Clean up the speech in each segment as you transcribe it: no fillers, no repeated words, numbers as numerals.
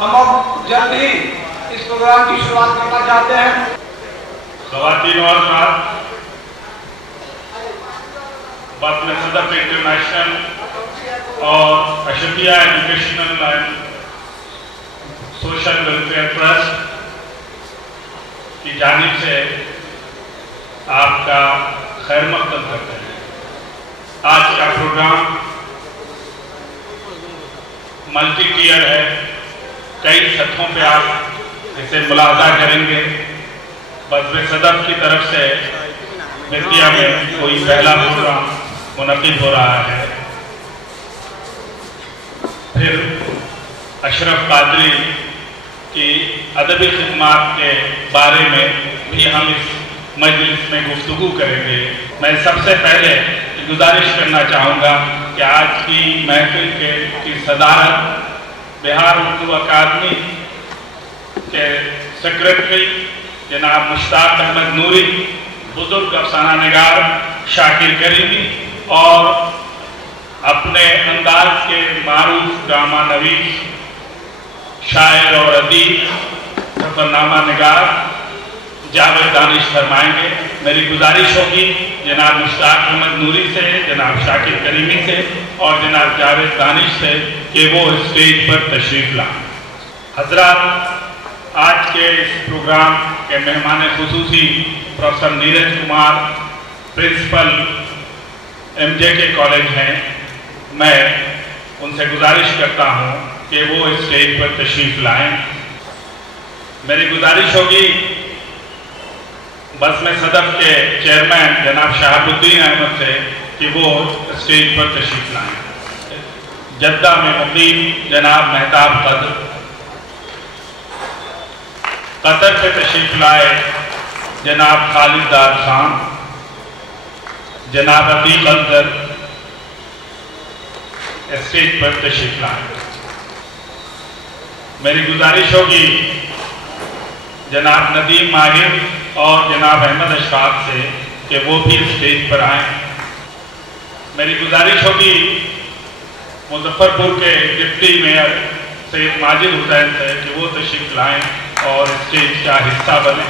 हम अब जल्द ही इस प्रोग्राम की शुरुआत करना चाहते हैं। ख़वातीन और हज़रात, बाद में सदफ इंटरनेशनल और Ashfia educational and social welfare trust की जानिब से आपका खैर मक़दम करते हैं। आज का प्रोग्राम मल्टी टियर है, कई सतहों पे आप इसे मुलाज़ा करेंगे। बज़्म सदफ की तरफ से बेतिया में कोई पहला प्रोग्राम मुनक़िद हो रहा है। फिर अशरफ कादरी की अदबी खिदमात के बारे में भी हम इस मजलिस में गुफ्तगू करेंगे। मैं सबसे पहले गुजारिश करना चाहूँगा कि आज की महफिल की सदारत बिहार उर्दू अकादमी के सेक्रेटरी जनाब मुश्ताक अहमद नूरी, बुजुर्ग अफसाना निगार शाकिर करीमी और अपने अंदाज के मारूफ ड्रामा नवीस शायर और अदीब सफरनामा निगार जावेद दानिश फरमाएंगे। मेरी गुजारिश होगी जनाब मुश्ताक अहमद नूरी से, जनाब शाकिर करीमी से और जनाब जावेद दानिश से कि वो स्टेज पर तशरीफ़ लाएं। हज़रात, आज के इस प्रोग्राम के मेहमान खुसूसी professor Neeraj Kumar, principal MJK college हैं। मैं उनसे गुजारिश करता हूँ कि वो स्टेज पर तशरीफ़ लाएं। मेरी गुजारिश होगी बज़्म सदफ के चेयरमैन जनाब शहाबुद्दीन अहमद से कि वो स्टेज पर तशरीफ़ लाएं। जद्दा में मुक़ीम जनाब मेहताब कद्र, कतर से तशरीफ़ लाए जनाब खालिद दार खान, जनाब अतीक अख्तर स्टेज पर तशरीफ़ लाएं। मेरी गुजारिश होगी जनाब नदीम माहिर और जनाब अहमद अशफाक से कि वो भी स्टेज पर आएँ। मेरी गुजारिश होगी मुजफ्फरपुर के डिप्टी मेयर सैयद माजिद हुसैन से कि वो तशरीफ़ लाएँ और स्टेज का हिस्सा बने।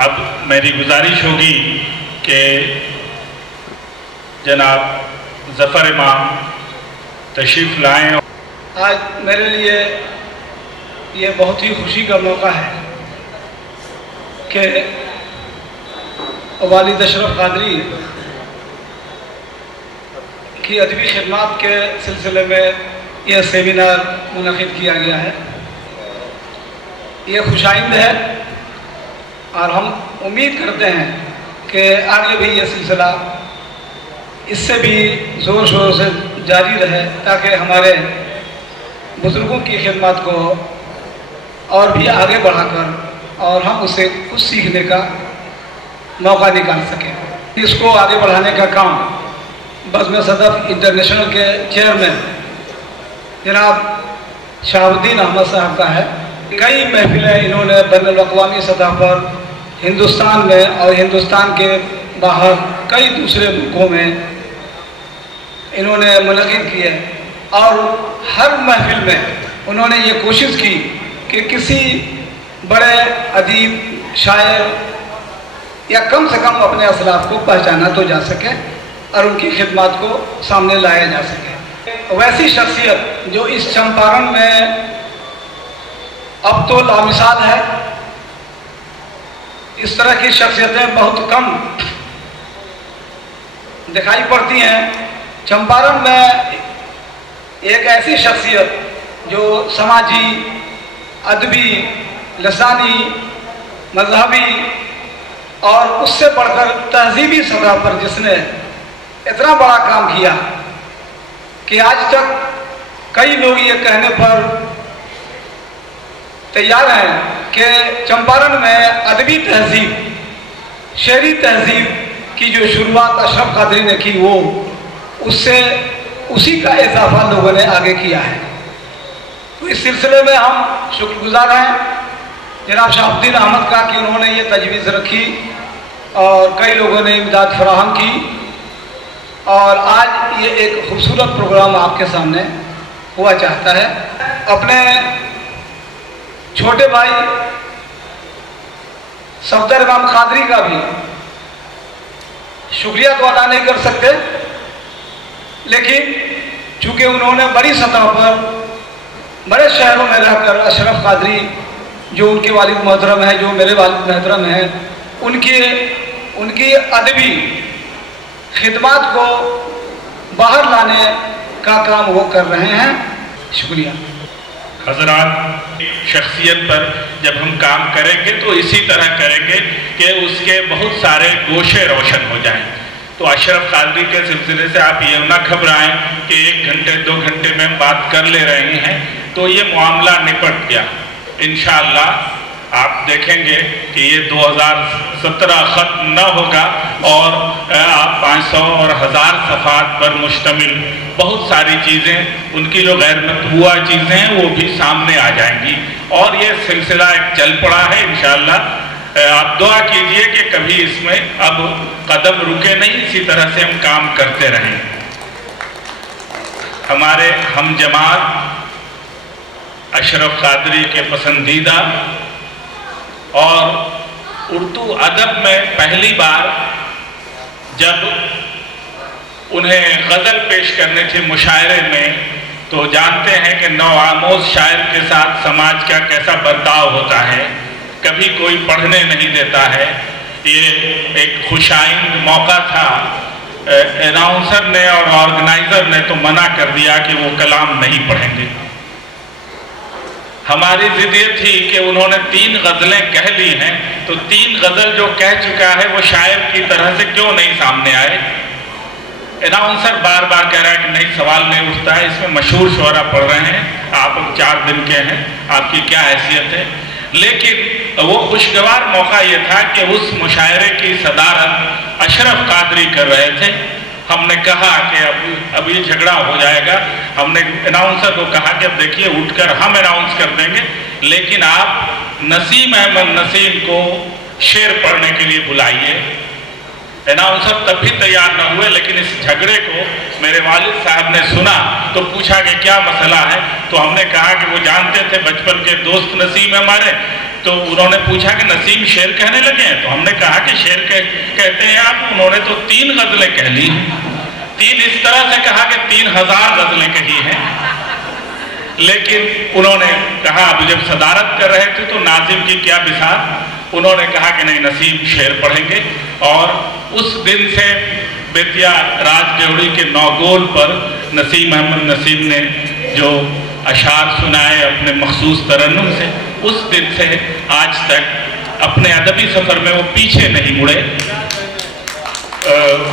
अब मेरी गुजारिश होगी कि जनाब ज़फ़र इमाम तशरीफ़ लाएँ। आज मेरे लिए ये बहुत ही खुशी का मौका है कि वालिद अशरफ कादरी की अदबी खिदमात के सिलसिले में यह सेमिनार मुनक़िद किया गया है। ये खुशाइंद है और हम उम्मीद करते हैं कि आगे भी ये सिलसिला इससे भी ज़ोर शोर से जारी रहे ताकि हमारे बुज़ुर्गों की खिदमत को और भी आगे बढ़ाकर और हम उससे कुछ सीखने का मौका निकाल सकें। इसको आगे बढ़ाने का काम बज़्म सदफ इंटरनेशनल के चेयरमैन जनाब शहाबुद्दीन अहमद साहब का है। कई महफिलें इन्होंने बैनुल-अक़वामी सतह पर हिंदुस्तान में और हिंदुस्तान के बाहर कई दूसरे मुल्कों में इन्होंने मुनक़िद किए और हर महफिल में उन्होंने ये कोशिश की कि किसी बड़े अदीब शायर या कम से कम अपने असलाफ को पहचाना तो जा सके और उनकी खिदमत को सामने लाया जा सके। वैसी शख्सियत जो इस चंपारण में अब तो लामिसाल है, इस तरह की शख्सियतें बहुत कम दिखाई पड़ती हैं। चंपारण में एक ऐसी शख्सियत जो समाजी, अदबी, लसानी, मजहबी और उससे बढ़कर तहजीबी सतह पर जिसने इतना बड़ा काम किया कि आज तक कई लोग ये कहने पर तैयार हैं कि चंपारण में अदबी तहजीब, शेरी तहजीब की जो शुरुआत अशरफ कादरी ने की, वो उसी का इजाफा लोगों ने आगे किया है। तो इस सिलसिले में हम शुक्रगुजार हैं जनाब शहाबुद्दीन अहमद का कि उन्होंने ये तजवीज़ रखी और कई लोगों ने इमदाद फराहम की और आज ये एक खूबसूरत प्रोग्राम आपके सामने हुआ चाहता है। अपने छोटे भाई सफदर इमाम कादरी का भी शुक्रिया तो अदा नहीं कर सकते, लेकिन चूँकि उन्होंने बड़ी सतह पर बड़े शहरों में रहकर अशरफ कादरी जो उनके वालिद मोहतरम हैं, जो मेरे वालिद मोहतरम हैं, उनकी अदबी खिदमत को बाहर लाने का काम वो कर रहे हैं। शुक्रिया। हजरात, शख्सियत पर जब हम काम करेंगे तो इसी तरह करेंगे कि उसके बहुत सारे गोशे रोशन हो जाएं। तो अशरफ कादरी के सिलसिले से आप ये ना घबराएं कि 1 घंटे 2 घंटे में हम बात कर ले रहे हैं तो ये मामला निपट गया। इंशाअल्लाह आप देखेंगे कि ये 2017 ख़त्म न होगा और आप 500 और 1000 सफ़ात पर मुश्तमिल बहुत सारी चीज़ें, उनकी जो गैर मतबूआ चीज़ें हैं वो भी सामने आ जाएंगी और ये सिलसिला एक चल पड़ा है। इंशाअल्लाह आप दुआ कीजिए कि कभी इसमें अब कदम रुके नहीं, इसी तरह से हम काम करते रहें। हमारे हम जमात अशरफ कादरी के पसंदीदा और उर्दू अदब में पहली बार जब उन्हें गज़ल पेश करने थे मुशायरे में, तो जानते हैं कि नौआमोज शायर के साथ समाज का कैसा बर्ताव होता है, कभी कोई पढ़ने नहीं देता है। ये एक खुशाइंद मौका था। अनाउंसर ने और ऑर्गेनाइज़र ने तो मना कर दिया कि वो कलाम नहीं पढ़ेंगे। हमारी जिद ये थी कि उन्होंने 3 गज़लें कह ली हैं, तो 3 गज़ल जो कह चुका है वो शायर की तरह से क्यों नहीं सामने आए। अनाउंसर बार बार कह रहा है कि नहीं, सवाल नहीं उठता है, इसमें मशहूर शुअरा पढ़ रहे हैं, आप 4 दिन के हैं, आपकी क्या हैसियत है। लेकिन वो खुशगवार मौका ये था कि उस मुशायरे की सदारत अशरफ कादरी कर रहे थे। हमने कहा कि अब ये झगड़ा हो जाएगा। हमने अनाउंसर को कहा कि अब देखिए, उठकर हम अनाउंस कर देंगे, लेकिन आप नसीम अहमद नसीम को शेर पढ़ने के लिए बुलाइए। अनाउंसर तब भी तैयार न हुए, लेकिन इस झगड़े को मेरे वालिद साहब ने सुना तो पूछा कि क्या मसला है। तो हमने कहा कि वो जानते थे बचपन के दोस्त नसीम हमारे, तो उन्होंने पूछा कि नसीम शेर कहने लगे हैं। तो हमने कहा कि शेर कहते हैं आप। उन्होंने तो 3 गज़लें कह ली, 3 इस तरह से कहा कि 3000 गज़लें कही हैं। लेकिन उन्होंने कहा, अब जब सदारत कर रहे थे तो नाज़िम की क्या बिसात, उन्होंने कहा कि नहीं, नसीम शेर पढ़ेंगे। और उस दिन से बेतिया राज देवड़ी के नौगोल पर नसीम अहमद नसीम ने जो अशार सुनाए अपने मखसूस तरन्नुम से, उस दिन से आज तक अपने अदबी सफ़र में वो पीछे नहीं मुड़े।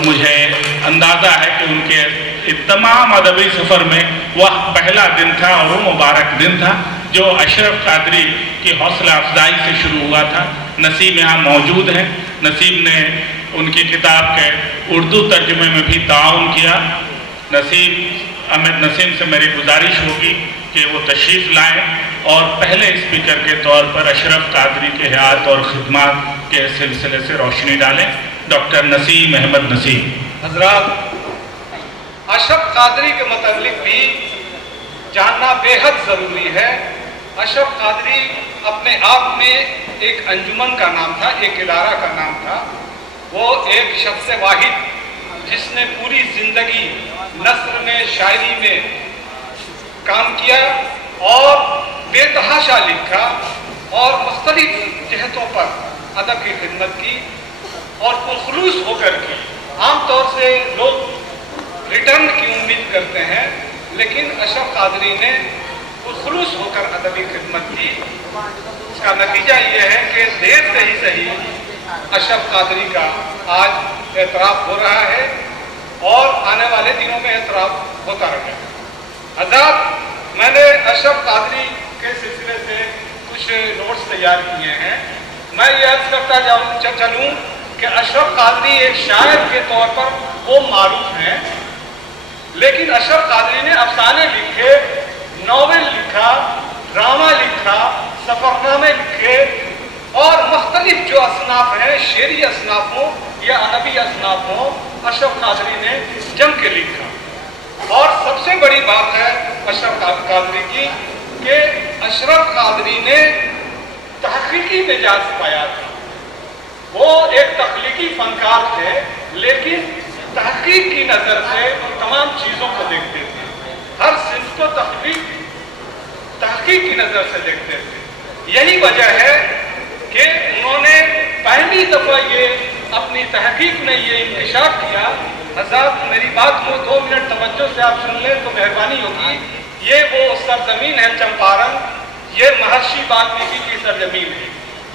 मुझे अंदाज़ा है कि उनके तमाम अदबी सफ़र में वह पहला दिन था और वो मुबारक दिन था जो अशरफ कादरी की हौसला अफजाई से शुरू हुआ था। नसीम यहाँ मौजूद हैं। नसीम ने उनकी किताब के उर्दू तर्जुमे में भी ताउन किया। अहमद नसीम से मेरी गुजारिश होगी कि वो तशरीफ़ लाएं और पहले स्पीकर के तौर पर अशरफ कादरी के हयात और खिदमत के सिलसिले से रोशनी डालें। डॉक्टर नसीम अहमद नसीम। हजरात, अशरफ कादरी के मतलब भी जानना बेहद ज़रूरी है। अशरफ कादरी अपने आप में एक अंजुमन का नाम था, एक इदारा का नाम था। वो एक शख्स वाहिद जिसने पूरी ज़िंदगी नस्र में, शायरी में काम किया और बेतहाशा लिखा और मुख्तलिफ जहतों पर अदब की खिदमत की और पुरखुलूस होकर की। आमतौर से लोग रिटर्न की उम्मीद करते हैं, लेकिन अशरफ कादरी ने पुरखुलूस होकर अदबी खिदमत की। इसका नतीजा ये है कि देर से ही सही अशरफ कादरी का आज एतराफ़ हो रहा है और आने वाले दिनों में एतराफ़ होता रहेगा। हज़रात, मैंने अशरफ कादरी के सिलसिले से कुछ नोट्स तैयार किए हैं। मैं ये अर्ज़ करता चलूँ कि अशरफ कादरी एक शायर के तौर पर वो मारूफ हैं, लेकिन अशरफ कादरी ने अफसाने लिखे, नॉवेल लिखा, ड्रामा लिखा, सफ़रनामे लिखे और मुख्तलिफ जो असनाफ हैं, शेरी असनाफ हों या अदबी असनाफ हों, अशरफ कादरी ने जम के लिखा। और सबसे बड़ी बात है अशरफ कादरी की कि अशरफ कादरी ने तहकीकी मिजाज पाया था। वो एक तख्लीकी फनकार थे, लेकिन तहकीक की नज़र से तमाम चीज़ों को देखते थे, हर सिंफ को तहकीक की नज़र से देखते थे। यही वजह है कि उन्होंने पहली दफ़ा ये अपनी तहकीक में ये इंकशाफ किया। हज़रात, मेरी बात को 2 मिनट तवज्जो से आप सुन लें तो मेहरबानी होगी। ये वो सरजमीन है चंपारण, ये महर्षि वाल्मीकि की सरजमीन है।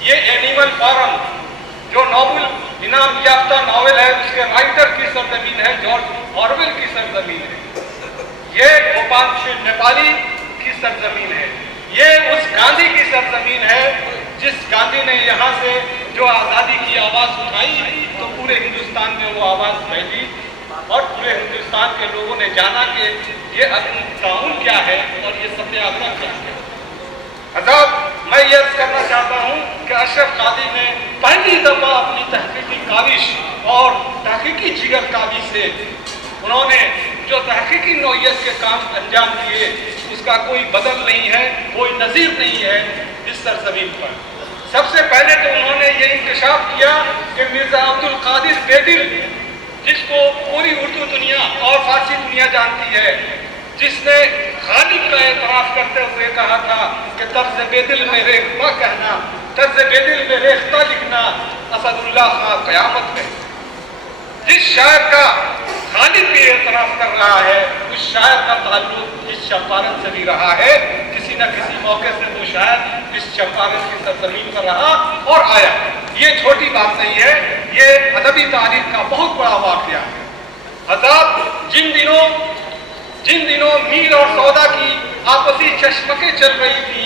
ये एनिमल फार्म जो नोबेल इनाम याफ्ता नॉवेल है उसके राइटर की सरजमीन है, जॉर्ज ऑरवेल की सरजमीन है। ये गोपाल सिंह नेपाली की सरजमीन है। ये उस गांधी की सरजमीन है जिस गांधी ने यहाँ से जो आज़ादी की आवाज़ उठाई तो पूरे हिंदुस्तान में वो आवाज़ फैली और पूरे हिंदुस्तान के लोगों ने जाना कि ये कानून क्या है और ये सत्याग्रह क्या है। हज़रात, मैं ये अर्ज़ करना चाहता हूँ कि अशरफ कादरी ने पहली दफ़ा अपनी तहकीकी काविश और तहकीकी जिगरकाबी से उन्होंने जो तहकीकी नौइयत के काम अंजाम दिए उसका कोई बदल नहीं है, कोई नज़ीर नहीं है इस सरज़मीन पर। सबसे पहले तो उन्होंने ये इंकशाफ किया कि मिर्ज़ा अब्दुल कादिर बेदिल, जिसको पूरी उर्दू दुनिया और फारसी दुनिया जानती है, जिसने गालिब का एतराफ़ करते हुए कहा था कि तर्ज़ बेदिल में रेख्ता कहना, तर्ज़ बेदिल में रेख्ता लिखना असदुल्लाह खां क़यामत में। जिस शायर का गालिब भी एतराफ़ कर रहा है उस शायर का ताल्लुक इस चंपारण से भी रहा है। किसी न किसी मौके से वो शायर इस चंपारण की सरजमीन पर रहा और आया। ये छोटी बात नहीं है, ये अदबी तारीख का बहुत बड़ा वाक़या है। हज़रात, जिन दिनों मीर और सौदा की आपसी चश्मकें चल रही थी,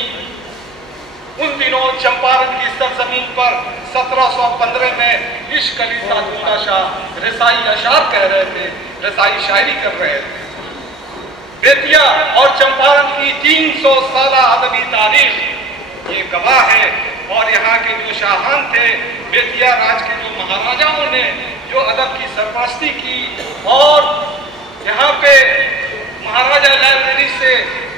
उन दिनों चंपारण की सरजमीन पर 1715 में इश्क अली सादुल्ला शाह रसाई अशार कह रहे थे, रसाई शायरी कर रहे थे। बेतिया और चंपारण की 300 साला अदबी तारीख ये गवाह है। और यहाँ के जो शाहान थे, बेतिया राज के जो महाराजाओं ने जो अदब की सरपरस्ती की और यहाँ पे महाराजा लाइब्रेरी से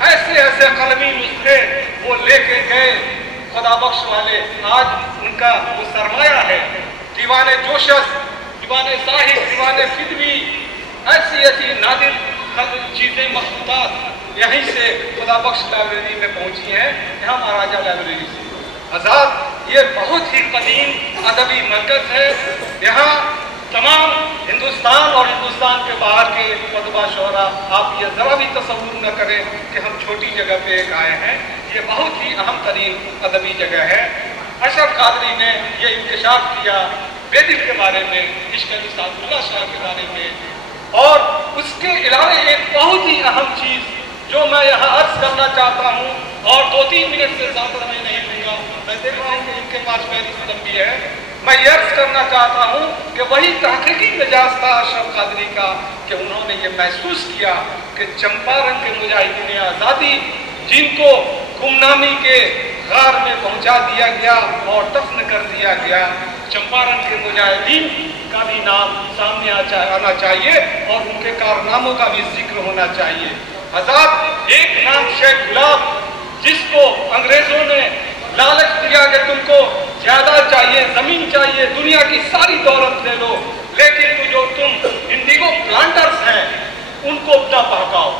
ऐसे ऐसे कलमी नुस्खे वो लेके गए, खुदा बख्श वाले, आज उनका वो सरमाया है। दीवाने जोशस, दीवाने साहिब, दीवाने फिदवी, ऐसी ऐसी नादिर चीज़ें मखसूतात यहीं से खुदा बख्श लाइब्रेरी में पहुँची हैं, यहाँ महाराजा लाइब्रेरी से। आज़ाद ये बहुत ही कदीम अदबी मरकज़ है। यहाँ तमाम हिंदुस्तान और हिंदुस्तान के बाहर के मतबा शोहरा आप ये ज़रा भी तसव्वुर न करें कि हम छोटी जगह पे एक आए हैं। ये बहुत ही अहम तरीन अदबी जगह है। अशरफ कादरी ने ये इंकशाफ किया बेदिल के बारे में, इश्क अली सादुल्ला शाह के बारे में। और उसके अलावा एक बहुत ही अहम चीज़ जो मैं यहाँ अर्ज़ करना चाहता हूँ और 2-3 मिनट से ज़्यादा मैं नहीं लूँगा, मैं देख रहा हूँ कि इनके पास मेरी फिल्म भी है। मैं ये अर्ज़ करना चाहता हूँ कि वही तहकीकी मिजाज था अशरफ कादरी का कि उन्होंने ये महसूस किया कि चंपारण के मुजाहिदीन आज़ादी जिनको गुमनामी के गार में पहुँचा दिया गया और दफन कर दिया गया, चंपारण के मुजाहिदीन का भी नाम सामने आना चाहिए और उनके कारनामों का भी जिक्र होना चाहिए। हज़ार एक नाम शेख गुलाब, जिसको अंग्रेजों ने लालच दिया कि तुमको ज्यादा चाहिए, जमीन चाहिए, दुनिया की सारी दौलत ले लो, लेकिन तुम इंडिगो प्लांटर्स हैं उनको न बहकाओ।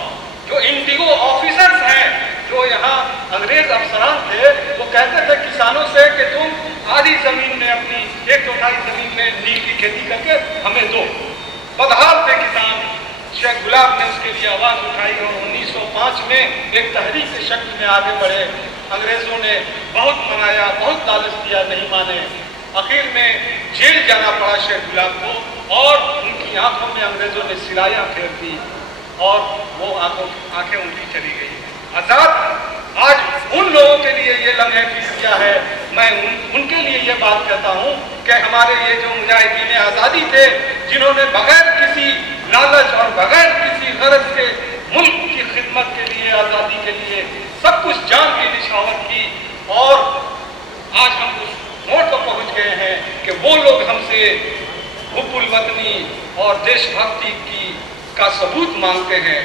जो इंडिगो ऑफिसर्स हैं, जो यहाँ अंग्रेज अफसरान थे, वो कहते थे किसानों से कि तुम आधी जमीन में अपनी 1/4 जमीन में नील की खेती करके हमें दो। बदहाल थे किसान, शेख गुलाब ने उसके लिए आवाज़ उठाई और 1905 में एक तहरीक के शक्ल में आगे बढ़े। अंग्रेज़ों ने बहुत मनाया, बहुत लालच दिया, नहीं माने। आखिर में जेल जाना पड़ा शेख गुलाब को और उनकी आंखों में अंग्रेज़ों ने सिलाइयाँ फेर दी और वो आंखें उनकी चली गई। आज़ाद आज उन लोगों के लिए ये लम्हे की क्या है, मैं उनके लिए ये बात कहता हूँ कि हमारे ये जो मुजाहिदीन आज़ादी थे, जिन्होंने बगैर किसी लालच और बगैर किसी गरज के मुल्क की खिदमत के लिए, आज़ादी के लिए सब कुछ जान की निछावर की, और आज हम उस मोड़ पर पहुँच गए हैं कि वो लोग हमसे हुब्बुल वतनी और देशभक्ति का सबूत मांगते हैं।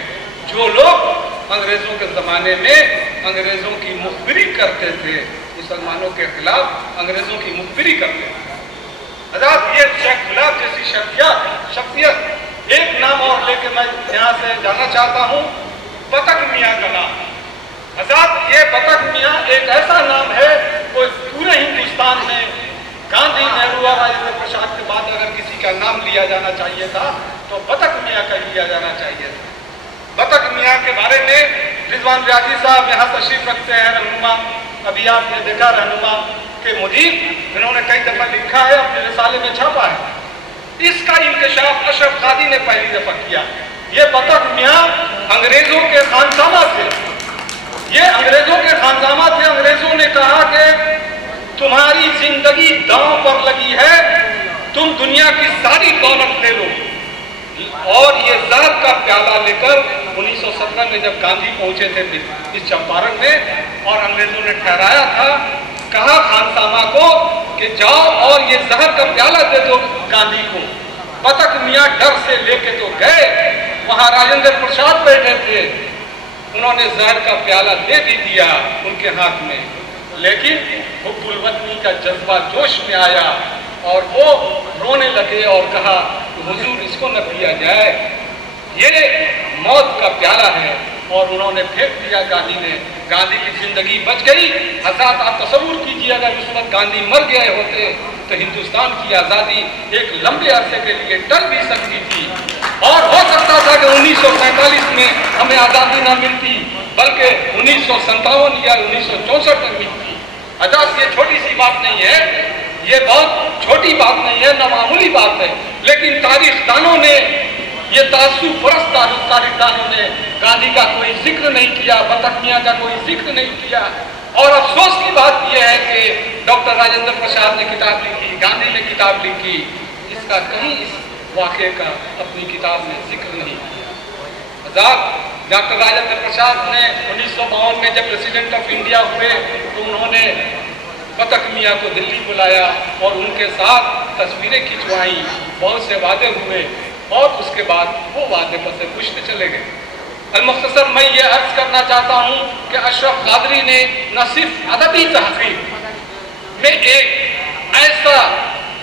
जो लोग अंग्रेज़ों के ज़माने में अंग्रेज़ों की मुखबिरी करते थे, मुसलमानों के खिलाफ अंग्रेज़ों की मुखबिरी करते थे। आज़ाद ये शेख गुलाब जैसी शख्सियत, एक नाम और लेके मैं यहाँ से जाना चाहता हूँ, बतख मियाँ का नाम। आज़ाद ये बतख मियाँ एक ऐसा नाम है, कोई पूरे हिंदुस्तान में गांधी, नेहरू और राजेंद्र प्रसाद के बाद अगर किसी का नाम लिया जाना चाहिए था तो बतख मियाँ का लिया जाना चाहिए था। बतख मियाँ के बारे में रिजवान रियाजी साहब यहाँ तशरीफ रखते हैं, रहनुमा, अभी आपने देखा रहनुमा के मुदीर, इन्होंने कई दफ़ा लिखा है, अपने रिसाले में छापा है। इसका इंकशाफ अशरफ कादी ने पहली दफ़ा किया। ये बतख मियाँ अंग्रेज़ों के खानसामा थे, ये अंग्रेज़ों के खानसामा थे। अंग्रेज़ों ने कहा कि तुम्हारी जिंदगी दांव पर लगी है, तुम दुनिया की सारी दौलत ले लो। और ये ज़हर का प्याला लेकर 1917 में जब गांधी पहुंचे थे इस चंपारण में, और अंग्रेज़ों ने ठहराया था, कहा खानसामा को कि जाओ और ये ज़हर का प्याला दे दो गांधी को। बतख मियाँ डर से लेके तो गए, वहाँ राजेंद्र प्रसाद बैठे थे, उन्होंने ज़हर का प्याला दे भी दिया उनके हाथ में, लेकिन हुब्बुल वतनी का जज्बा जोश में आया और वो रोने लगे और कहा कि हुजूर इसको न पिया जाए, ये मौत का प्याला है, और उन्होंने फेंक दिया गांधी ने। गांधी की जिंदगी बच गई। हज़रात आप तसव्वुर कीजिए, अगर उस वक्त गांधी मर गए होते तो हिंदुस्तान की आज़ादी एक लंबे अरसे के लिए टल भी सकती थी, और हो सकता था कि 1945 में हमें आज़ादी न मिलती, बल्कि 1957 या 1964 तक मिलती। आज़ाद ये छोटी सी बात नहीं है, ये बहुत छोटी बात नहीं है, न मामूली बात है, लेकिन तारीखदानों ने, ये तासुब परस्त तारीखदानों ने गांधी का कोई जिक्र नहीं किया, बतख मियाँ का कोई जिक्र नहीं किया। और अफसोस की बात यह है कि डॉक्टर राजेंद्र प्रसाद ने किताब लिखी, गांधी ने किताब लिखी, इसका कहीं इस वाक़े का अपनी किताब में जिक्र नहीं किया। आज़ाद डॉक्टर राजेंद्र प्रसाद ने 1952 में जब प्रेसिडेंट ऑफ इंडिया हुए तो उन्होंने बतख मियाँ को दिल्ली बुलाया और उनके साथ तस्वीरें खिंचवाई, बहुत से वादे हुए, और उसके बाद वो वादे पर से कुछ न चले गए। अल-मुख्तसर मैं ये अर्ज करना चाहता हूँ कि अशरफ कादरी ने न सिर्फ अदबी तहक़ीक़ में एक ऐसा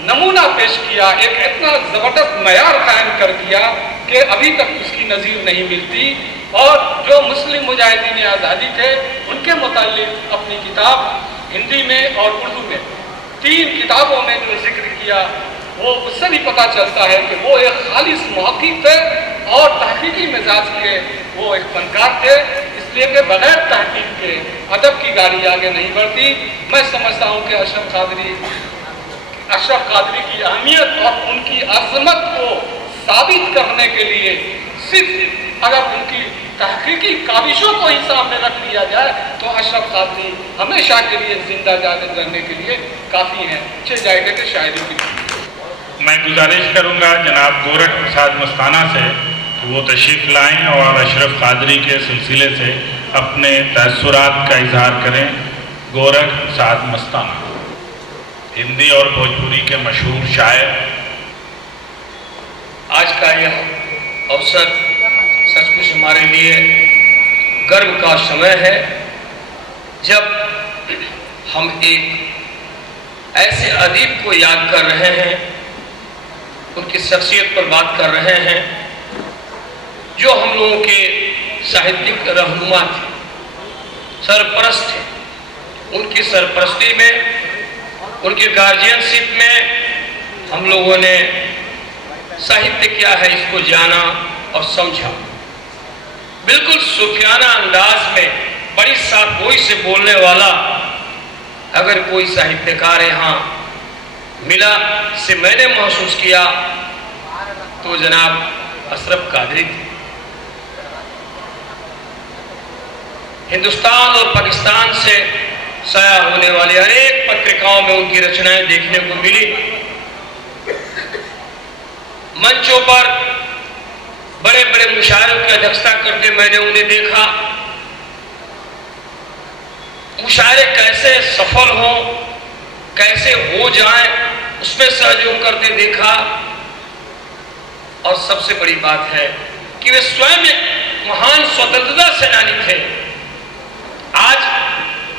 नमूना पेश किया, एक इतना ज़बरदस्त मयार कायम कर दिया कि अभी तक उसकी नज़ीर नहीं मिलती, और जो मुस्लिम मुजाहिदीन आज़ादी थे उनके मुताल्लिक़ अपनी किताब हिंदी में और उर्दू में 3 किताबों में जो जिक्र किया, वो उससे भी पता चलता है कि वो एक खालिस मुहक़्क़िक़ थे और तहक़ीक़ी मिजाज के वो एक फनकार थे। इसलिए कि बग़ैर तहक़ीक़ के अदब की गाड़ी आगे नहीं बढ़ती। मैं समझता हूँ कि अशरफ कादरी की अहमियत और उनकी अज़मत को साबित करने के लिए सिर्फ अगर उनकी तहक़ीक़ी काविशों को ही सामने रख लिया जाए तो अशरफ कादरी हमेशा के लिए जिंदा जागृत रहने के लिए काफ़ी हैं। अच्छे जाएगा कि शायरी की मैं गुजारिश करूंगा जनाब गोरख प्रसाद मस्ताना से कि वो तशरीफ़ लाएँ और अशरफ कादरी के सिलसिले से अपने तअस्सुरात का इजहार करें। गोरख प्रसाद मस्ताना हिंदी और भोजपुरी के मशहूर शायर। आज का यह अवसर सचमुच हमारे लिए गर्व का समय है, जब हम एक ऐसे अदीब को याद कर रहे हैं, उनकी शख्सियत पर बात कर रहे हैं जो हम लोगों के साहित्यिक रहनुमा थे, सरपरस्त थे। उनकी सरपरस्ती में, उनकी गार्जियनशिप में हम लोगों ने साहित्य क्या है इसको जाना, اور समझा। बिल्कुल सूफियाना अंदाज में बड़ी साफगोई से बोलने वाला अगर कोई साहित्यकार यहाँ मिला से मैंने महसूस किया तो जनाब अशरफ कादरी थे। हिंदुस्तान और पाकिस्तान से शाया होने वाली अनेक पत्रिकाओं में उनकी रचनाएं देखने को मिली। मंचों पर बड़े बड़े मुशायरों की अध्यक्षता करते मैंने उन्हें देखा। मुशायरे कैसे सफल हों, कैसे हो जाएं, उसमें सहयोग करते देखा। और सबसे बड़ी बात है कि वे स्वयं एक महान स्वतंत्रता सेनानी थे। आज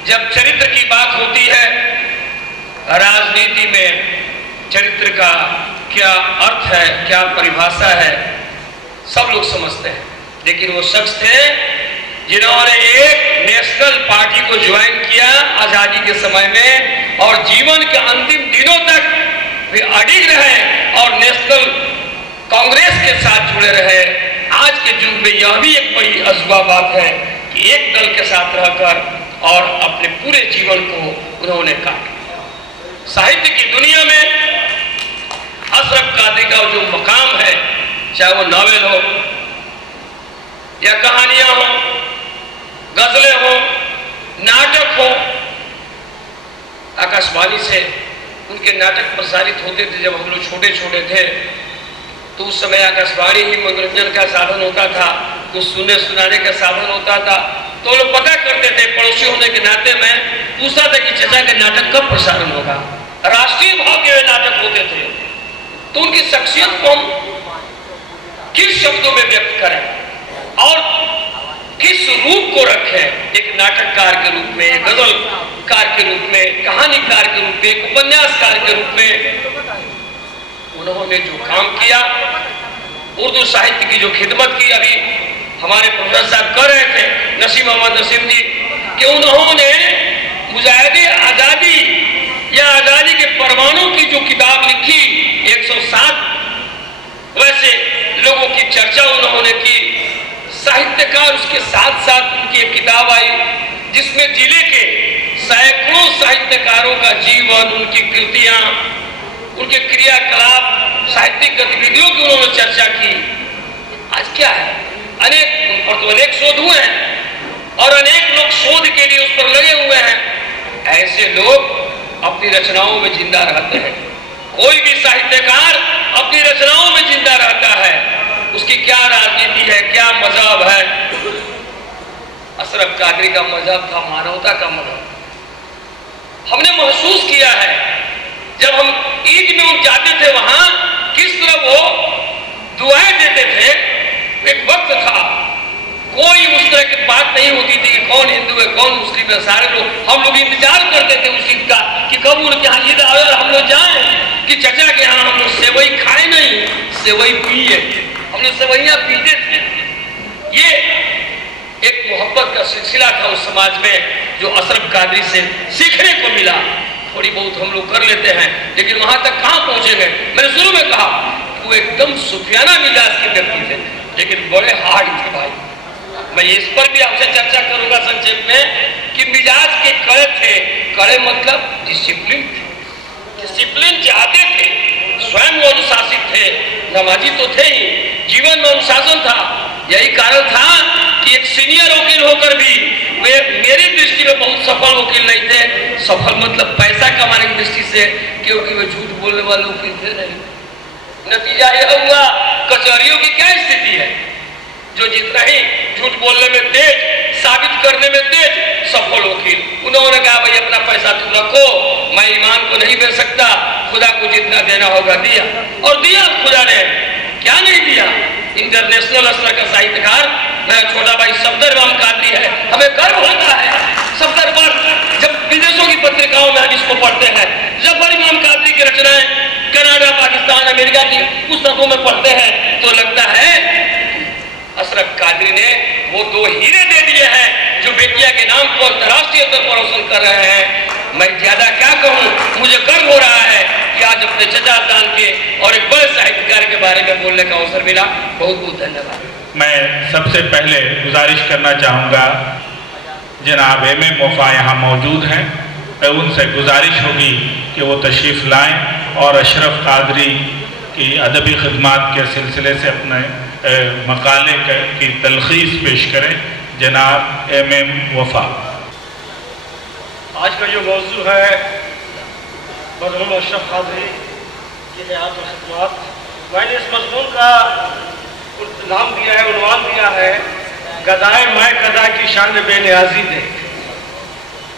जब चरित्र की बात होती है, राजनीति में चरित्र का क्या अर्थ है, क्या परिभाषा है, सब लोग समझते हैं। लेकिन वो शख्स थे जिन्होंने एक नेशनल पार्टी को ज्वाइन किया आजादी के समय में और जीवन के अंतिम दिनों तक वे अडिग रहे और नेशनल कांग्रेस के साथ जुड़े रहे। आज के युग में यह भी एक बड़ी अजूबा बात है कि एक दल के साथ रहकर और अपने पूरे जीवन को उन्होंने काट लिया। साहित्य की दुनिया में अशरफ कादरी का जो मकाम है, चाहे वो नॉवेल हो या कहानियां हो, गजलें हो, नाटक हो, आकाशवाणी से उनके नाटक प्रसारित होते थे। जब हम लोग छोटे छोटे थे तो उस समय आकाशवाणी ही मनोरंजन का साधन होता था, कुछ सुनने सुनाने का साधन होता था। तो लोग पता करते थे, पड़ोसी होने के नाते मैं पूछता था कि चचा के नाटक कब प्रसारण होगा। राष्ट्रीय भाव के नाटक होते थे। तो उनकी शख्सियत को हम किस शब्दों में व्यक्त करें और किस रूप को रखें, एक नाटककार के रूप में, एक गजलकार के रूप में, कहानीकार के रूप में, एक उपन्यासकार के रूप में उन्होंने जो काम किया, उर्दू साहित्य की जो खिदमत की। अभी हमारे प्रोफेसर साहब कह रहे थे, नसीम मोहम्मद नसीम जी, कि उन्होंने मुजाहिदे आजादी या आजादी के परवानों की जो किताब लिखी 107 वैसे लोगों की चर्चा उन्होंने की। साहित्यकार उसके साथ साथ उनकी एक किताब आई जिसमें जिले के सैकड़ों साहित्यकारों का जीवन, उनकी कृतियां, उनके क्रियाकलाप, साहित्यिक गतिविधियों की उन्होंने चर्चा की। आज क्या है, अनेक उन पर तो अनेक शोध हुए हैं और अनेक लोग शोध के लिए उस पर लगे हुए हैं। ऐसे लोग अपनी रचनाओं में जिंदा रहते हैं। कोई भी साहित्यकार अपनी रचनाओं में जिंदा रहता है। उसकी क्या राजनीति है, क्या मजहब है। अशरफ कादरी का मजहब था मानवता का मजहब। हमने महसूस किया है जब हम ईद में उन जाते थे वहां, किस तरह वो दुआएं देते थे। एक वक्त था कोई उस तरह की बात नहीं होती थी कि कौन हिंदू है कौन मुस्लिम है। सारे लोग हम लोग इंतजार करते थे उस ईद का कि कब उनके यहाँ ईद आए और हम लोग जाएं, कि चचा के यहाँ हम लोग सेवई खाए नहीं, सेवई पिए। हम लोग सेवैयां पीते थे। ये एक मोहब्बत का सिलसिला था उस समाज में जो अशरफ कादरी से सीखने को मिला। थोड़ी बहुत हम लोग कर लेते हैं, लेकिन वहां तक कहां पहुंचेंगे। मैंने शुरू में कहा वो एकदम सूफियाना मिजाज के व्यक्ति थे, लेकिन बड़े हार्ड थे भाई। मैं इस पर भी आपसे चर्चा करूंगा संक्षेप में कि मिजाज के कड़े थे। कड़े मतलब डिसिप्लिन थे, डिसिप्लिन चाहते थे, स्वयं वो अनुशासित थे, नमाजी तो थे ही, जीवन में अनुशासन था। यही कारण था कि एक सीनियर वकील होकर भी वे मेरी दृष्टि में बहुत सफल वकील नहीं थे। सफल मतलब पैसा कमाने की दृष्टि से, क्योंकि वे झूठ बोलने वाले वकील थे नहीं। नतीजा यह हुआ, कचहरियों की क्या स्थिति है, जो जितना ही झूठ बोलने में तेज, साबित करने में तेज, सफल वकील। उन्होंने कहा भाई अपना पैसा तुम रखो, मैं ईमान को नहीं दे सकता, खुदा को जितना देना होगा दिया। और दिया खुदा ने, क्या नहीं दिया। इंटरनेशनल स्तर का साहित्यकार मेरा छोटा भाई सफदर इमाम कादरी है। हमें गर्व होता है सफदर पर, जब विदेशों की पत्रिकाओं में हम इसको पढ़ते हैं। जफर इमाम कादरी की रचनाएं कनाडा, पाकिस्तान, अमेरिका की पुस्तकों में पढ़ते हैं तो लगता है अशरफ कादरी ने वो दो हीरे दे दिए हैं जो बेटिया के नाम पर अंतर्राष्ट्रीय स्तर पर रोशन कर रहे हैं। मैं ज्यादा क्या कहूं, मुझे गर्व हो रहा है कि کہ آج اپنے چچا دان کے اور ایک بڑے ساہتکار کے بارے میں بولنے کا اوسر ملا. بہت بہت دھنیہ واد. میں سب سے پہلے گزارش کرنا چاہوں گا جناب ایم ایم وفا یہاں موجود ہیں، ان سے گزارش ہوگی کہ وہ تشریف لائیں اور اشرف قادری کی ادبی خدمات کے سلسلے سے اپنے مقالے کی تلخیص پیش کریں. جناب ایم ایم وفا. آج کا جو موضوع ہے مرحوم اشرف قادری کی حیات و خدمات، میں نے اس مضمون کا نام دیا ہے، عنوان دیا ہے گدائے میں گدا کی شان بے نیازی دیکھ.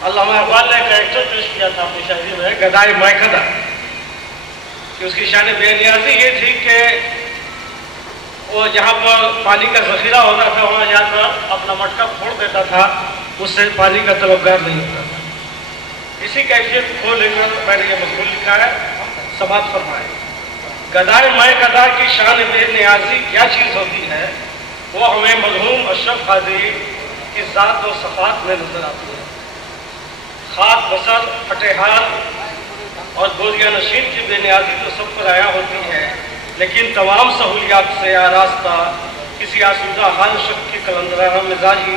علامہ اقبال نے کریکٹر پیش کیا تھا اپنی شاعری میں گدائے میں گدا، کہ اس کی شان بے نیازی یہ تھی کہ وہ جہاں پر پانی کا ذخیرہ ہوتا تھا وہاں جا کر اپنا مٹکا پھوڑ دیتا تھا، اس سے پانی کا طلبگار نہیں ہوتا تھا. اسی کیفیت کو لے کر میں نے یہ مضمون لکھا ہے. سماعت فرمائے. گدائے میں گدا کی شان بے نیازی کیا چیز ہوتی ہے، وہ ہمیں مرحوم اشرف قادری کی ذات و صفات میں نظر آتی ہے. خاک بسر پھٹےحال اور بوریا نشین کی بے نیازی تو سب پر آیا ہوتی ہے، لیکن تمام سہولیات سے آراستہ کسی آسودہ حال شخص کی قلندرانہ مزاجی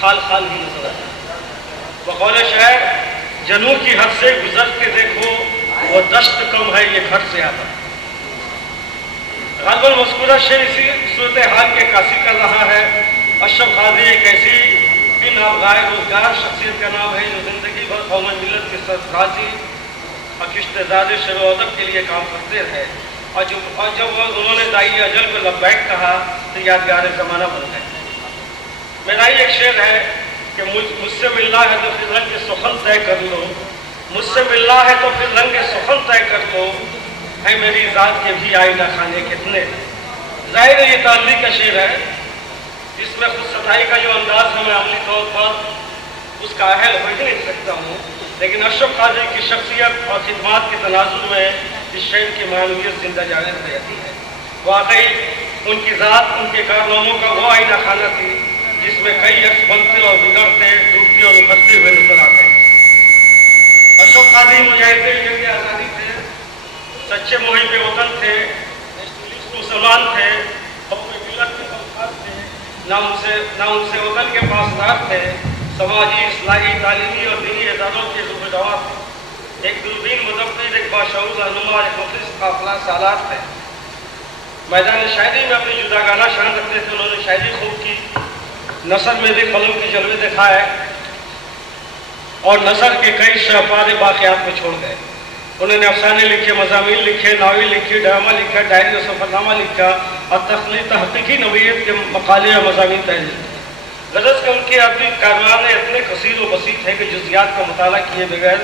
خال خال ہی نظر آتا ہے. بقول شاعر جنوں کی حد سے گزر کے دیکھو وہ دشت کم ہے یہ گھر زیادہ. غالباً مذکورہ شعر اسی صورتحال کے عکاسی کر رہا ہے. اشرف قادری ایک ایسی بھی نابغائے روزگار شخصیت کا نام ہے جو زندگی بھر قوم ملت کے سرفرازی اور کشتزاد شعر و ادب کے لیے کام کرتے رہے، اور جب انہوں نے دائی اجل کو لبیک کہا تو یادگار زمانہ بن گئے. میرا ہی ایک شعر ہے کہ مجھ سے ملنا ہے تو پھر رنگ سخن طے کر لو، مجھ سے ملنا ہے تو پھر رنگ سخن طے کر لو، ہے میری ذات کے بھی آئینہ خانے کتنے. ظاہر ہے یہ تعلی کا شعر ہے، اس میں خود ستائی کا جو انداز ہے میں عملی طور پر اس کا اہل ہو ہی نہیں سکتا ہوں، لیکن اشرف قادری کی شخصیت اور خدمات کے تناظر میں اس شعر کی معنویت زندہ جاوید رہتی ہے. واقعی ان کی ذات ان کے کارناموں کا وہ آئینہ خانہ تھی جس میں کئی عکس بنتے اور بگڑتے، ڈوبتے اور ابھرتے ہوئے نظر آتے ہیں. اشرف قادری مجاہد جنگ آزادی تھے، سچے محب وطن تھے، مسلمان تھے، اپنی ملت کے فخار تھے، نہ ان سے وطن کے پاسدار تھے، سماجی اصلاحی تعلیمی اور دینی اداروں کے روبدار تھے، ایک دلبین مدبر، ایک باشعور رہنما، ایک مخلص قافلہ سالار تھے. میدان شاعری میں اپنی جداگانہ شان رکھتے تھے. انہوں نے شاعری خوب کی، نثر میں بھی قلم کے جلوے دکھائے اور نثر کے کئی شاہکار باقیات کو چھوڑ گئے. انہوں نے افسانے لکھے، مضامین لکھے، ناول لکھی، ڈرامہ لکھا، ڈائری اور سفرنامہ لکھا اور تحقیقی نوعیت کے مقالے اور مضامین تحریر کیے. غرض کہ ان کے ادبی کارنامے اتنے کثیر و بسیط ہیں کہ جزیات کا مطالعہ کیے بغیر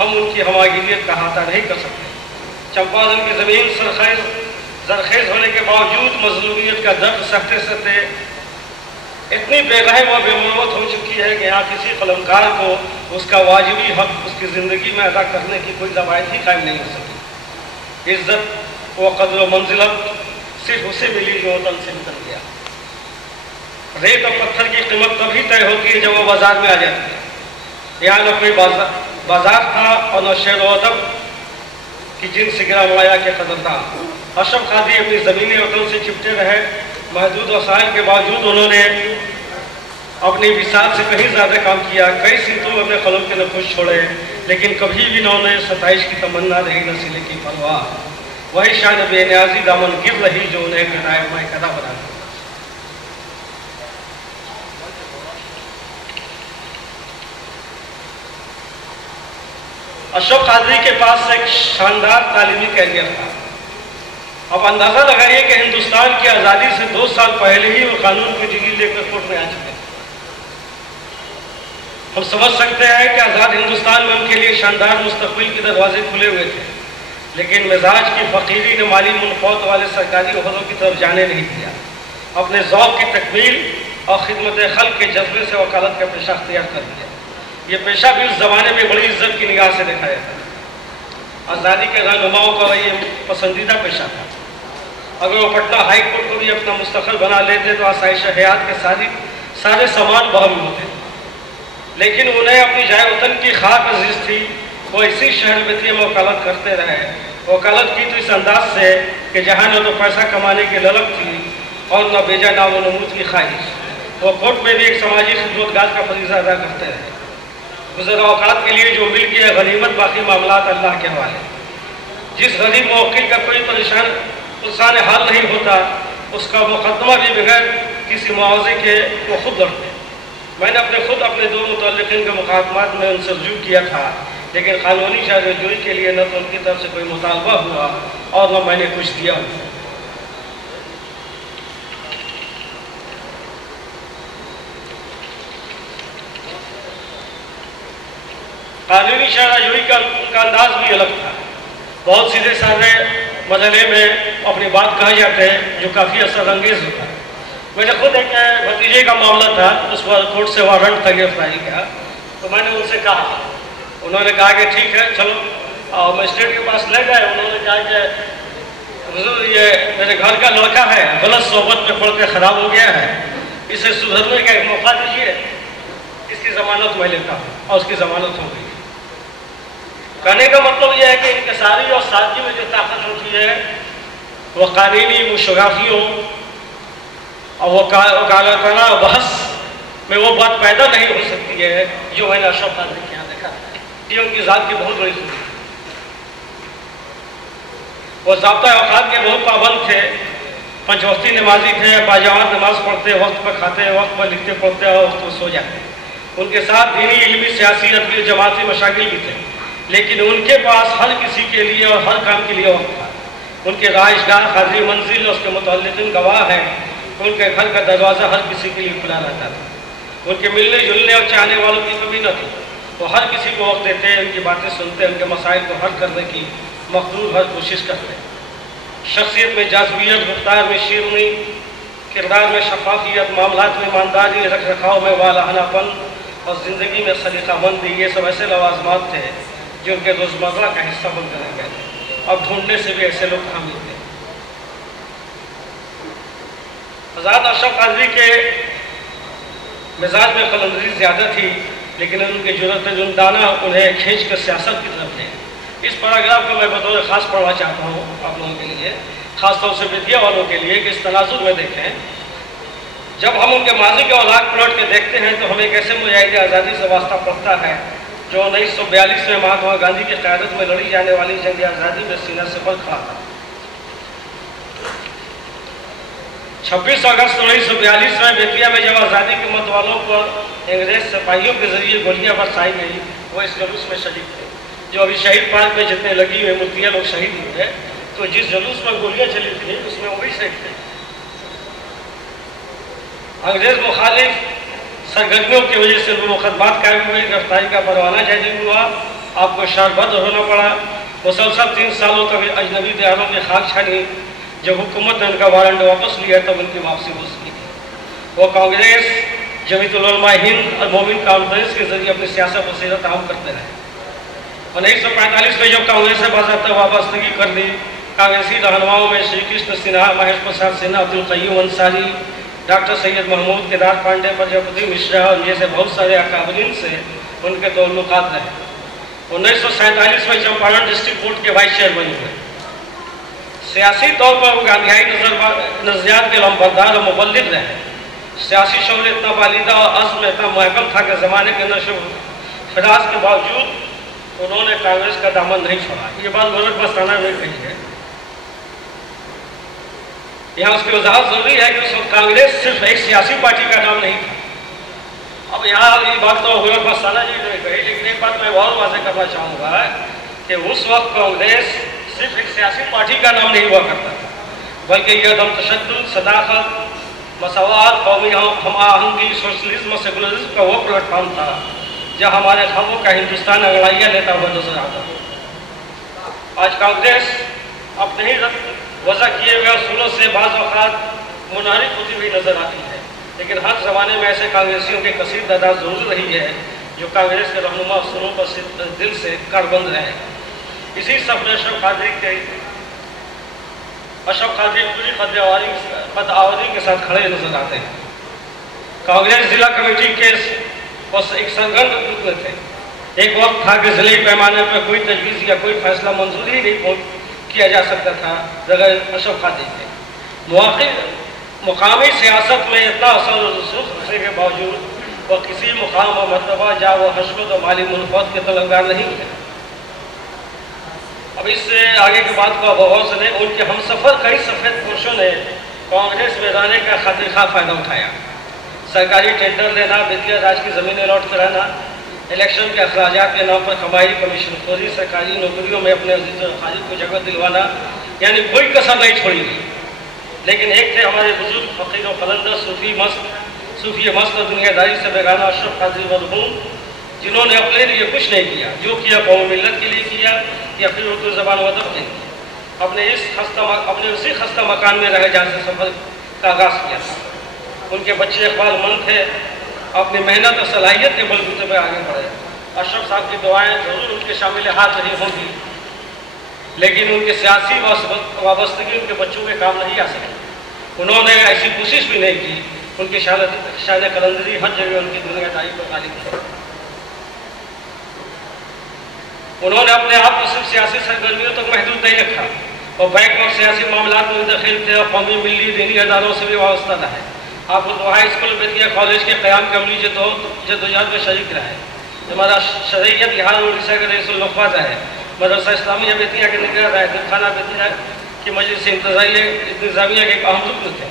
ہم ان کی ہماگیریت کا احاطہ نہیں کر سکتے. چمپارن کی زمین زرخیز ہونے کے باوجود مظلومیت کا درد سہتے سہتے اتنی بے رحم اور بے مروت ہو چکی ہے کہ یہاں کسی قلمکار کو اس کا واجبی حق اس کی زندگی میں ادا کرنے کی کوئی روایت ہی قائم نہیں ہو سکی. عزت و قدر و منزلت صرف اسے ملی جو وطن سے نکل گیا. ریت اور پتھر کی قیمت تبھی طے ہوتی ہے جب وہ بازار میں آ جاتی ہے. یہاں نہ کوئی بازار تھا اور نہ شعر و ادب کی جن سے گرا مایا کے قدردان. اشرف قادری اپنی زمینی وطن سے چپٹے رہے. محدود وسائل کے باوجود انہوں نے اپنی وسعت سے کہیں زیادہ کام کیا. کئی سمتوں میں اپنے قلم کے نقوش چھوڑے، لیکن کبھی بھی نہ انہیں ستائش کی تمنا رہی نہ سلے کی پرواہ. وہی شان بے نیازی دامن گر رہی جو انہیں گدائے میں گدا بنا دیا. اشرف قادری کے پاس ایک شاندار تعلیمی کیریئر تھا. اب اندازہ لگائیے کہ ہندوستان کی آزادی سے 2 سال پہلے ہی وہ قانون کی ڈگری لے کر کورٹ میں آ چکے. ہم سمجھ سکتے ہیں کہ آزاد ہندوستان میں ان کے لیے شاندار مستقبل کے دروازے کھلے ہوئے تھے، لیکن مزاج کی فقیری نے مالی منفعت والے سرکاری عہدوں کی طرف جانے نہیں دیا. اپنے ذوق کی تکمیل اور خدمت خلق کے جذبے سے وکالت کا پیشہ اختیار کر دیا. یہ پیشہ بھی اس زمانے میں بڑی عزت کی نگاہ سے دیکھا جاتا ہے. آزادی کے رہنماؤں کا یہ پسندیدہ پیشہ تھا. اگر وہ پٹنہ ہائی کورٹ کو بھی اپنا مستقل بنا لیتے تو آسائش حیات کے سارے سامان بہم ہوتے، لیکن انہیں اپنی جائے وطن کی خاک عزیز تھی. وہ اسی شہر میں تھے، وکالت کرتے رہے. वकालत की तो इस अंदाज से कि जहाँ न तो पैसा कमाने की ललक थी और न बेजा नाम नमूद की ख्वाहिश। वो कोर्ट में भी एक समाजी खिदमतगार का फरीज़ा अदा करते रहे। गुज़रा औकात के लिए जो मिल गया गनीमत, बाकी मामलात अल्लाह के हवाले। जिस गरीब मुवक्किल का कोई परेशान हाल नहीं होता, उसका मुकदमा भी बगैर किसी मुआवजे के वो खुद लड़ते। मैंने अपने दो मुतल्लिक़ीन के मुक़ादमात में उनसे रुजू किया था, लेकिन कानूनी चाराजोई के लिए न तो उनकी तरफ से कोई मुतालबा हुआ और न मैंने कुछ दिया। कानूनी चाराजोई का उनका अंदाज भी अलग था। बहुत सीधे साधे मसले में अपनी बात कह जाते हैं जो काफ़ी असर अंगेज होता है। मेरे खुद एक भतीजे का मामला था, उस पर कोर्ट से वारंट था गिरफ्तारी का। तो मैंने उनसे कहा, उन्होंने कहा कि ठीक है चलो, और मजिस्ट्रेट के पास ले गए। उन्होंने कहा कि हुजूर ये मेरे घर का लड़का है, गलत सोबत में पढ़ के ख़राब हो गया है, इसे सुधरने का एक मौका दीजिए, इसकी ज़मानत मैं लेता हूँ। और उसकी ज़मानत हो गई। कहने का मतलब यह है कि इंकसारी और सादगी में जो ताकत होती है वह कानूनी मुशर्राफियों और वकालताना बहस में वो बात पैदा नहीं हो सकती है जो मैंने अशरफ कादरी के यहाँ देखा। ये उनकी ज़ात की बहुत बड़ी खूबी। वो ज़ाब्ता औकात के बहुत पाबंद थे, पंचवक्ती नमाजी थे, बाजमात नमाज पढ़ते, वक्त पर खाते, वक्त पर लिखते पढ़ते और वक्त पर सो जाते। उनके साथ दीनी, इल्मी, सियासी, अदबी, जमाती मशागिल भी थे, लेकिन उनके पास हर किसी के लिए और हर काम के लिए वक्त था। उनके राइशगाह, हाजिर मंजिल, उसके मुतल्लिक़ीन गवाह हैं। उनके घर का दरवाज़ा हर किसी के लिए खुला रहता था। उनके मिलने जुलने और चाहने वालों की कमी न थी। वो हर किसी को वक्त देते, उनकी बातें सुनते, उनके मसाइल को हल करने की मखदूर हर कोशिश करते। शख्सियत में जाज़बियत, गुफ्तार में शीरनी, किरदार में शफाफियत, मामलात में ईमानदारी, रख रखाव में वालाहनापन और ज़िंदगी में सलीक़ामंदी, ये सब ऐसे लवाज़मात थे जो उनके रोज़मर्रा का हिस्सा बनकर रह गए थे। अब ढूंढने से भी ऐसे लोग कहाँ मिलते। हज़रत अशरफ कादरी के मिजाज में कलंदरी ज़्यादा थी, लेकिन उनके जुर्रत-ए-जुनदाना उन्हें खींच कर सियासत की तरफ ले। इस पैराग्राफ को मैं बतौर ख़ास पढ़ना चाहता हूँ आप लोगों के लिए, ख़ास तौर से मीडिया वालों के लिए, कि इस तनाजुर में देखें। जब हम उनके माजी के औलाद पलट के देखते हैं तो हमें कैसे मुजाहिद आज़ादी से वास्ता पड़ता है जो 1942 में महात्मा गांधी की क़यादत में लड़ी जाने वाली जंग आज़ादी में सीना से पर खड़ा था। 26 अगस्त 1942 में बेतिया में जब आज़ादी के मत वालों पर अंग्रेज सिपाहियों के जरिए गोलियां बरसाई गई, वो इस जुलूस में शरीक थे। जो अभी शहीद पार्क में जितने लगी हुई मूर्तियाँ लोग शहीद हुए, तो जिस जुलूस में गोलियां चली थी उसमें वही शहीद थे। अंग्रेज मुखालिफ सरगर्मियों की वजह से मुकदमात कायम हुए, गिरफ्तारी का परवाना जारी हुआ, आपको शरबद्द होना पड़ा। मुसलसल 3 सालों तक अजनबी दयारों में खाक छानी। जब हुकूमत ने उनका वारंट वापस लिया तब उनकी वापसी हो सकी। वो कांग्रेस, जमीयतुल उलमा हिंद और मोमिन कॉन्फ्रेंस के जरिए अपनी सियासत वसीरत आम करते रहे। 1945 में जब कांग्रेस से बाज़ाब्ता वाबस्तगी कर दी, कांग्रेसी रहनुमाओं में श्री कृष्ण सिन्हा, महेश प्रसाद सिन्हा, अब्दुल क़य्यूम अंसारी, डॉक्टर सैयद महमूद, केदार पांडे, प्रजापति मिश्रा और जैसे बहुत सारे अकाबरीन से उनके ताल्लुकात रहे। 1947 में चंपारण डिस्ट्रिक्ट कोर्ट के वाइस चेयरमैन हुए। सियासी तौर पर वो गांधीयाई नज़रियात के लंबरदार और मुबल्लिग रहे। सियासी शौल इतना बालिदा और अज़्म इतना महकम था कि ज़माने के नशो फिराज के बावजूद उन्होंने कांग्रेस का दामन नहीं छोड़ा। ये बात गोरख मस्ताना ने कही है। यहाँ उसकी वजाहत जरूरी है कि उस वक्त कांग्रेस सिर्फ एक सियासी पार्टी का नाम नहीं था। अब यहाँ ये बात तो गोरख मस्ताना जी ने कही, लेकिन एक बात मैं और वाज़ेह करना चाहूँगा कि उस वक्त कांग्रेस सिर्फ एक सियासी पार्टी का नाम नहीं हुआ करता था, बल्कि यह अदम तशद्दुद, सदाकत, मसावात, कौमी हम आहंगी, सोशलिज्म, सेकुलरिज्म का वो प्लेटफॉर्म था जहाँ हमारे ख्वाबों का हिंदुस्तान अंगड़ाइयाँ लेता हुआ नजर आता। आज कांग्रेस अपने ही वजह किए हुए असूलों से बाज़ औक़ात मुनारिफ होती हुई नजर आती है, लेकिन हर ज़माने में ऐसे कांग्रेसियों की कसीर तादाद ज़रूर रही है जो कांग्रेस के रहनुमा असूलों पर दिल से कारबंद रहे। इसी सब में अशरफ कादरी पूरी कद-आवरी के साथ खड़े नजर आते हैं। कांग्रेस जिला कमेटी के एक सरगर्म रूप में थे। एक वक्त था कि जिले पैमाने पर कोई तजवीज़ या कोई फैसला मंजूर ही नहीं کیا جا سکتا تھا بغیر اشرف قادری کے۔ مقامی سیاست میں اتنا اثر و رسوخ رکھنے کے باوجود وہ کسی مقام و مرتبہ جا وہ حشمت و مالی منفعت کے طلبگار نہیں ہے۔ اب اس سے آگے کی بات کو غور سے ان کے ہم سفر کئی سفید پوشوں نے کانگریس میں جانے کا خاطر خواہ فائدہ اٹھایا۔ سرکاری ٹینڈر لینا، بیتیا راج کی زمینیں لوٹ کرانا، الیکشن کے اخراجات کے نام پر کمائی، کمیشن خوری، سرکاری نوکریوں میں اپنے عزیز و خارج کو جگہ دلوانا، یعنی کوئی کسر نہیں چھوڑی گئی۔ لیکن ایک تھے ہمارے بزرگ فقیر و قلندر صوفی مست اور دنیا داری سے بیگانہ اشرف قادری مرحوم، جنہوں نے اپنے لیے کچھ نہیں کیا، جو کیا قوم ملت کے لیے کیا یا پھر اردو زبان و ادب نے اپنے اسی خستہ مکان میں رہ جان سے سفر کا آغاز کیا تھا۔ ان کے بچے اقبال مند تھے، اپنی محنت اور صلاحیت کے بلبوتے پہ آگے بڑھے۔ اشرف صاحب کی دعائیں ضرور ان کے شامل ہاتھ نہیں ہوں گی، لیکن ان کے سیاسی وابستگی ان کے بچوں کے کام نہیں آ سکی۔ انہوں نے ایسی کوشش بھی نہیں کی۔ ان کی شان قلندری ہر جگہ ان کی دنیا داری پر غالب ہے۔ انہوں نے اپنے آپ کو صرف سیاسی سرگرمیوں تک محدود نہیں رکھا اور بینک اور سیاسی معاملات میں منتقل تھے اور قومی ملی دینی اداروں سے بھی وابستہ رہے۔ آپ Urdu high school Bettiah college کے قیام کے عملی جدوجہد میں شریک رہے۔ ہمارا شرعیت بہار اڑیسہ کا رئیس النقبہ ہے۔ مدرسہ اسلامیہ بیتیا کے نگراں رہے تھے۔ خانہ بیتیا کی مجلس انتظامیہ کے ایک اہم رکن تھے۔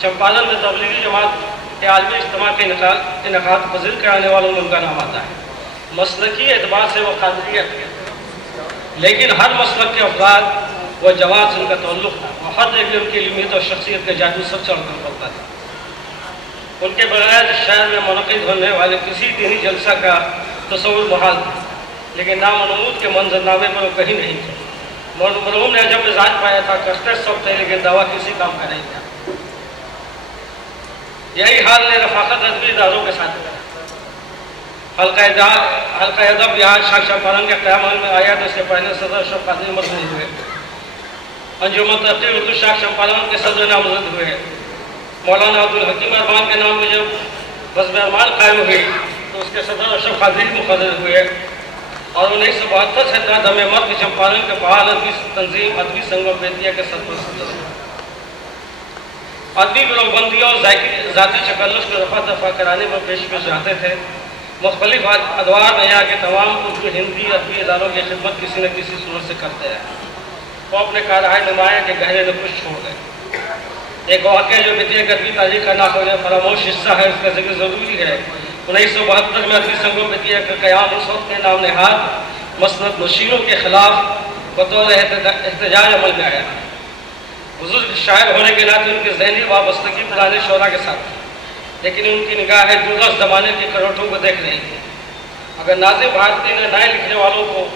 چمپارن میں تبلیغی جماعت کے عالمی اجتماع کے انعقاد پذیر کرانے والوں میں ان کا نام آتا ہے۔ مسلکی اعتبار سے وہ قادریت ہے، لیکن ہر مسلک کے افراد و جماعت سے ان کا تعلق تھا۔ وہ ہر ایک ان کی علمیت اور شخصیت کا جادو سب چڑھ کر پڑتا تھا۔ ان کے بغیر شہر میں منعقد ہونے والے کسی دینی جلسہ کا تصور محال تھا، لیکن نام و نمود کے منظرنامے پر وہ کہیں نہیں تھے۔ مرحوم نے جب مزاج پایا تھا، کرتے سب تھے لیکن دعویٰ کسی کام کا نہیں تھا۔ یہی حال نے رفاقت ادبی اداروں کے ساتھ ہے۔ حلقہ ادب بہار شاخ چمپارن کے قیام میں آیا تو اس سے پہلے صدر اشرف قادری مرحوم ہوئے۔ انجمن ترقی اردو شاخ چمپارن کے صدر نامزد ہوئے۔ مولانا عبدالحکیم ارمان کے نام میں جب بزم ارمان قائم ہوئی تو اس کے صدر اشرف قادری مقرر ہوئے اور 1972 سے دم مرد کے چمپارن کے فعال ادبی تنظیم ادبی سنگم بیتیا کے سرپرست ہوئے۔ ادبی گروہ بندی اور ذاتی چکلش کو رفع دفع کرانے میں پیش رہتے تھے۔ مختلف ادوار میں یہاں کے تمام اردو ہندی ادبی اداروں کی خدمت کسی نہ کسی صورت سے کرتے رہے۔ وہ اپنے کارہائے نمایاں کے گہرے نقوش چھوڑ گئے۔ ایک واقعہ جو بیتیا کی ادبی تاریخ کا ناقابل فراموش حصہ ہے، اس کا ذکر ضروری ہے۔ 1972 میں ادبی سنگم بیتیا کا قیام اس وقت کے نام نہاد مسند نشینوں کے خلاف بطور احتجاج عمل میں آیا۔ بزرگ شاعر ہونے کے ناطے ان کی ذہنی وابستگی پرانے شعراء کے ساتھ تھی، لیکن ان کی نگاہیں دورس زمانے کے کروٹوں کو دیکھ رہی تھی۔ اگر ناظم بھارتی نے نئے لکھنے والوں کو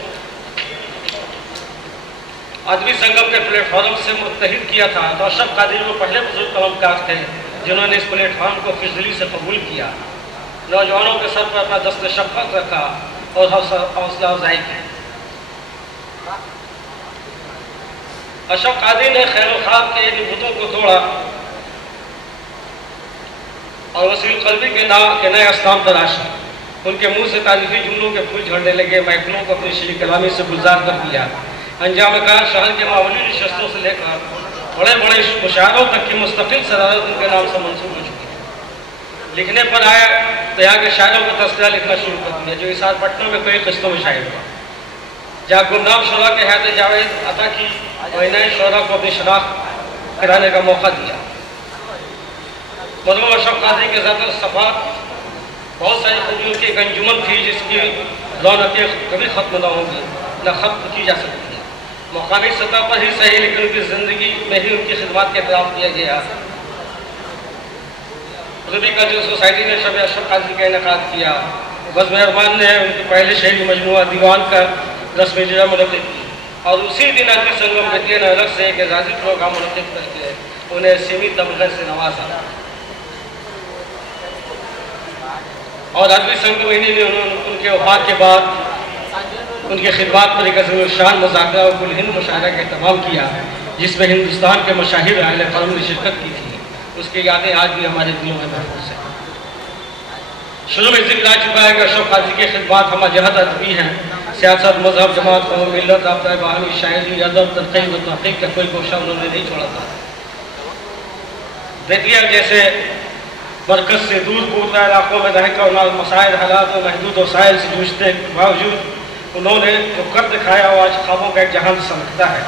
ادبی سنگم کے پلیٹ فارم سے متحد کیا تھا تو اشرف قادری وہ پہلے بزرگ قلمکار تھے جنہوں نے اس پلیٹ فارم کو فضلی سے قبول کیا، نوجوانوں کے سر پر اپنا دست شفقت رکھا اور حوصلہ افزائی کی۔ اشرف قادری نے خیر و خواب کے بتوں کو توڑا اور وسیع قلبی کے نئے اسلام تراشا۔ ان کے منہ سے تعریفی جملوں کے پھول جھڑنے لگے، محفلوں کو اپنی شیریں کلامی سے گلزار کر دیا۔ انجام کار شہر کے معمولی نشستوں سے لے کر بڑے بڑے مشاعروں تک کی مستقل صدارت ان کے نام سے منسوب ہو چکی ہے۔ لکھنے پر آیا تو یہاں کے شاعروں کا تذکرہ لکھنا شروع کر دیا، جو اسار پٹنہ میں کئی قسطوں میں شائع ہوا، جہاں گمنام شعراء کے حیات جاوید عطا کی اور نئے شعراء کو اپنی شناخت کرانے کا موقع دیا۔ مرحوم اشرف قادری کے ذات الصفات بہت ساری خوبیوں کی ایک انجمن تھی جس کی رونقیں کبھی ختم نہ ہوں گی، نہ ختم کی جا سکتی ہیں۔ مقامی سطح پر ہی صحیح لیکن ان کی زندگی میں ہی ان کی خدمات کے احترام کیا گیا۔ اردو کلچرل سوسائٹی نے شب اشرف قادری کا انعقاد کیا۔ بزم ارمان نے ان کے پہلے شہری مجموعہ دیوان کا رسم اجرا منعقد کی اور اسی دن ادبی سنگم بیتیا نے الگ سے ایک اعزازی پروگرام منعقد کر کے انہیں سیمی تمغے سے نوازا اور ادبی سنگم انہی نے ان کے وفات کے بعد ان کی خدمات پر ایک عظیم الشان مذاکرہ اور کل ہند مشاعرہ کا اہتمام کیا، جس میں ہندوستان کے مشاہیر اہل قلم نے شرکت کی تھی۔ اس کی یادیں آج بھی ہمارے دلوں میں محفوظ ہیں۔ شروع میں ذکر آ چکا ہے کہ اشرف قادری کی خدمات ہمہ جہت ادبی ہیں۔ सियासत, मजहब, जमात, कौम, मिलत, आपदा, बहानी, शायरी, अदब, तनक़ीद व तहक़ीक़ का कोई गोशा उन्होंने नहीं छोड़ा था। देखिए जैसे मरकज़ से दूर कूदता इलाकों में रह कर और मसाइल, हालात और महदूद वसाइल से जूझते के बावजूद उन्होंने जो कर दिखाया वो आज ख्वाबों का एक जहान समझता है।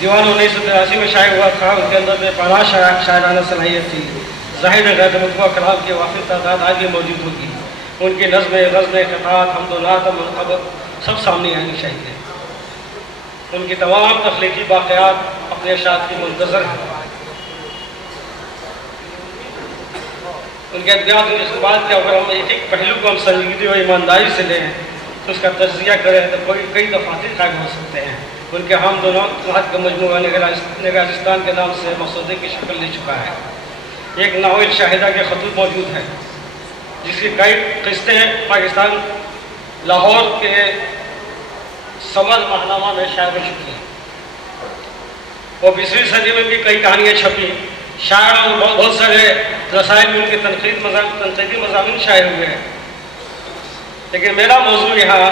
दीवान 1983 में शाये हुआ था, उनके अंदर बेपनाह शायराना सलाहियत थी। ज़ाहिर गैर मुतबा कलाम की वाफ़िर तादाद आज भी मौजूद होगी। उनकी नज़्में, ग़ज़लें, क़ितात, हम्दुनात, मनक़ब सब सामने आनी चाहिए। उनकी तमाम तख्लीकी वाक़यात अपने अशात की मुंतज़र हैं। उनके अदबियात और इक़बाल के अगर हम एक पहलू को हम संजीदगी और ईमानदारी से लें तो उसका तज़किया करें तो कई दफ़ातर कायम हो सकते हैं। उनके हम दोनों का मजमूआ निगारिस्तान के नाम से मसौदे की शक्ल ले चुका है। एक नावल शाहिदा के खतूत मौजूद है जिसकी कई किस्तें पाकिस्तान लाहौर के समर महनामा में शाये हो चुकी हैं। और 20वीं सदी में भी कई कहानियाँ छपी। शायर और बहुत सारे रसायल में उनके तनक़ीदी मज़ामीन शाये हुए हैं। लेकिन मेरा मौजू यहाँ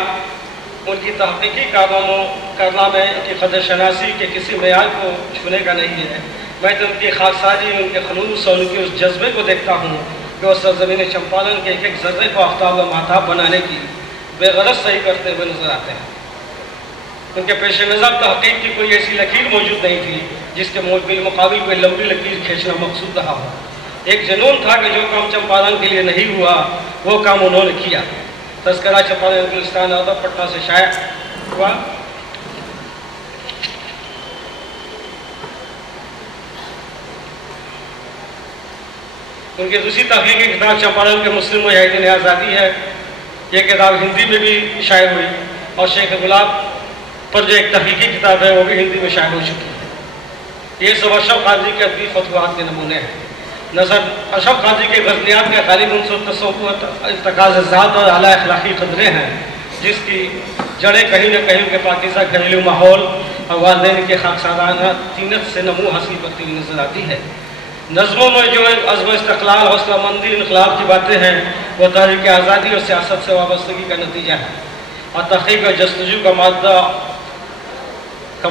उनकी तहक़ीक़ी कारनामे की क़दर शनासी के किसी मेयार को छूने का नहीं है। मैं तो उनकी खाकसाजी, उनके खलूस और उनके उस जज्बे को देखता हूँ कि वो सरज़मीन चंपारण के एक एक ज़र्रे को आफ्ताब व महताब बनाने की बेग़रज़ सही करते हुए नज़र आते हैं। उनके पेश नज़र तहक़ीक़ की कोई ऐसी लकीर मौजूद नहीं थी जिसके मुकाबिल कोई लंबी लकीर खींचना मकसूद रहा हो। एक जुनून था कि जो काम चंपारण के लिए नहीं हुआ वो काम उन्होंने किया। तज़किरा चंपारण गुलिस्तान अदब पटना से शाया हुआ। उनकी दूसरी तहक़ीक़ी किताब चंपारण के मुस्लिम मुजाहिदीन आज़ादी है। ये किताब हिंदी में भी शाया हुई और शेख गुलाब पर जो एक तहक़ीक़ी किताब है वो भी हिंदी में शाया हो चुकी है। ये सब अशरफ कादरी के अदबी फतवात के नमूने हैं। नज़र अशरफ कादरी के ग़ज़लियात के ग़ालिब इर्तिकाज़-ए-ज़ात और आला अखलाक़ी क़दरें हैं जिसकी जड़ें कहीं न कहीं के पाकीज़ा घरेलू माहौल और वालिदैन के खाकसाराना तीनत से नमू हासिल करती हुई नज़र आती है। नज़्मों में जो अज़्म इस्तक़लाल, हौसलामंदी, इनक़लाब की बातें हैं वो तारीख़ आज़ादी और सियासत से वाबस्तगी का नतीजा है। और तहक़ीक़ और जस्तजू का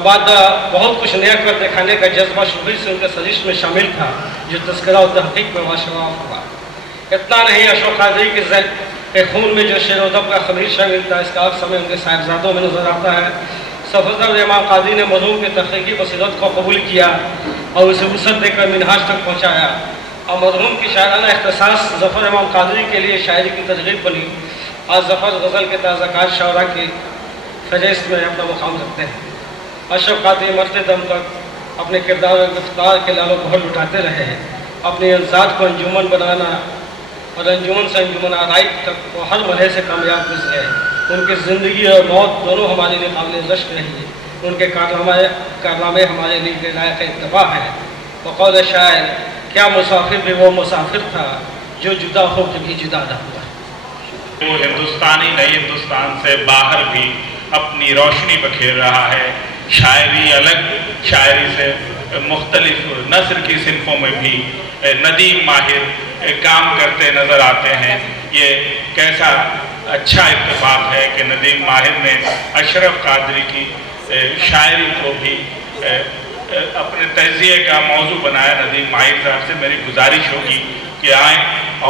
मादा बहुत कुछ नया कर दिखाने का जज्बा शुरू से उनके सजिश में शामिल था जो तज़किरा और तहक़ीक़ में वाशवाफ हुआ। इतना नहीं, अशरफ कादरी के खून में जो शेर अदब का ख़मीर शामिल था इसका अब समय उनके साहिबजादों में नज़र आता है। सफ़दर इमाम कादरी ने मरहूम की तहक़ीक़ी बसीरत को कबूल किया और उसे वसअत देकर मिनहाज तक पहुँचाया और मरहूम की शायराना इख्तिसास ज़फ़र इमाम कादरी के लिए शायरी की तरग़ीब बनी। आज ज़फ़र गज़ल के ताज़ाकार शायरा की फ़हरिस्त में अपना मुकाम रखते हैं। अशरफ कादरी मरते दम तक अपने किरदार और गिरफ्तार के लालो बहल लुटाते रहे हैं। अपनी अंजात को अंजुमन बनाना और अंजुमन से अंजुमन आराई तक वो हर मरहले से कामयाब गुजरे। उनकी ज़िंदगी और मौत दोनों हमारे लिए काबिल रश्क रही। उनके कारनामे हमारे लिए लायक इत्तबा हैं। बक़ौल शायर, क्या मुसाफिर भी वो मुसाफिर था जो जुदा हो कभी जुदा न हुआ। वो हिंदुस्तानी नए हिंदुस्तान से बाहर भी अपनी रोशनी बखेर रहा है। शायरी अलग, शायरी से मुख्तलिफ नस्र की सिनफों में भी नदीम माहिर काम करते नज़र आते हैं। ये कैसा अच्छा इत्तेफाक है कि नदीम माहिर ने अशरफ कादरी की शायरी को भी अपने तज़किये का मौजू बनाया। नदीम माहिर साहब से मेरी गुजारिश होगी कि आएँ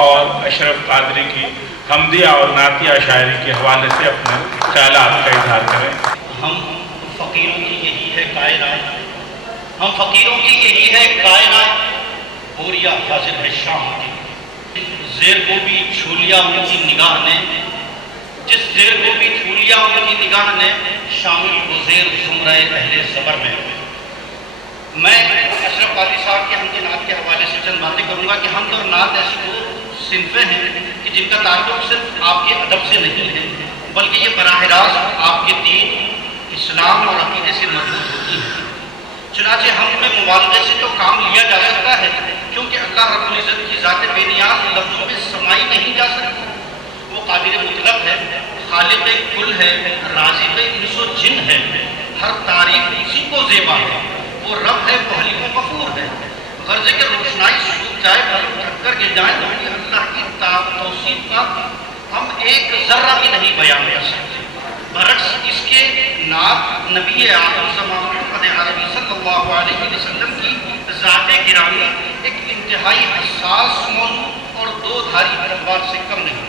और अशरफ कादरी की हमदिया और नातिया शायरी के हवाले से अपने ख्यालात का इजहार करें। हम फ़कीरों की यही है कायनात, हम फ़कीरों की यही है कायनात, बोरिया हाजिर है शाम की। ज़ेर को भी छू लिया उनकी निगाह ने, जिस ज़ेर को भी छू लिया उनकी निगाह ने, शामिल को ज़ेर ज़ुमरे अहले सबर में। मैं अशरफ कादरी साहब के हमद नात के हवाले से चंद बातें करूँगा कि हमद और नात ऐसी दो सिनफ़ें हैं कि जिनका ताल्लुक़ सिर्फ आपके अदब से नहीं है बल्कि ये बराह रास्त आपके दीन, इस्लाम और अक़ीदे से मजबूत होती है। चुनांचे हम में मुबालगे से तो काम लिया जा सकता है क्योंकि अल्लाह रब्बुल इज़्ज़त की ज़ात बेनियाज़ लफ्ज़ों में समाई नहीं जा सकती। वो कादिर मुतलब है, खालिक़ कुल है, राज़िक़ इंस व जिन है, हर तारीफ़ उसी को ज़ेबा है। वो रब है, वो हलीम व गफ़ूर है। गर्ज़े के रोशनाई सूख जाए, बल्ब थक कर गिर जाए तो अल्लाह की तौसीफ़ का हम एक ज़र्रा भी नहीं बयान कर सकते। برعکس اس کے نعت نبی اعظم زمان محمد عربی صلی اللہ علیہ وسلم کی ذات گرامی ایک انتہائی حساس موضوع اور دو دھاری تلوار سے کم نہیں ہے۔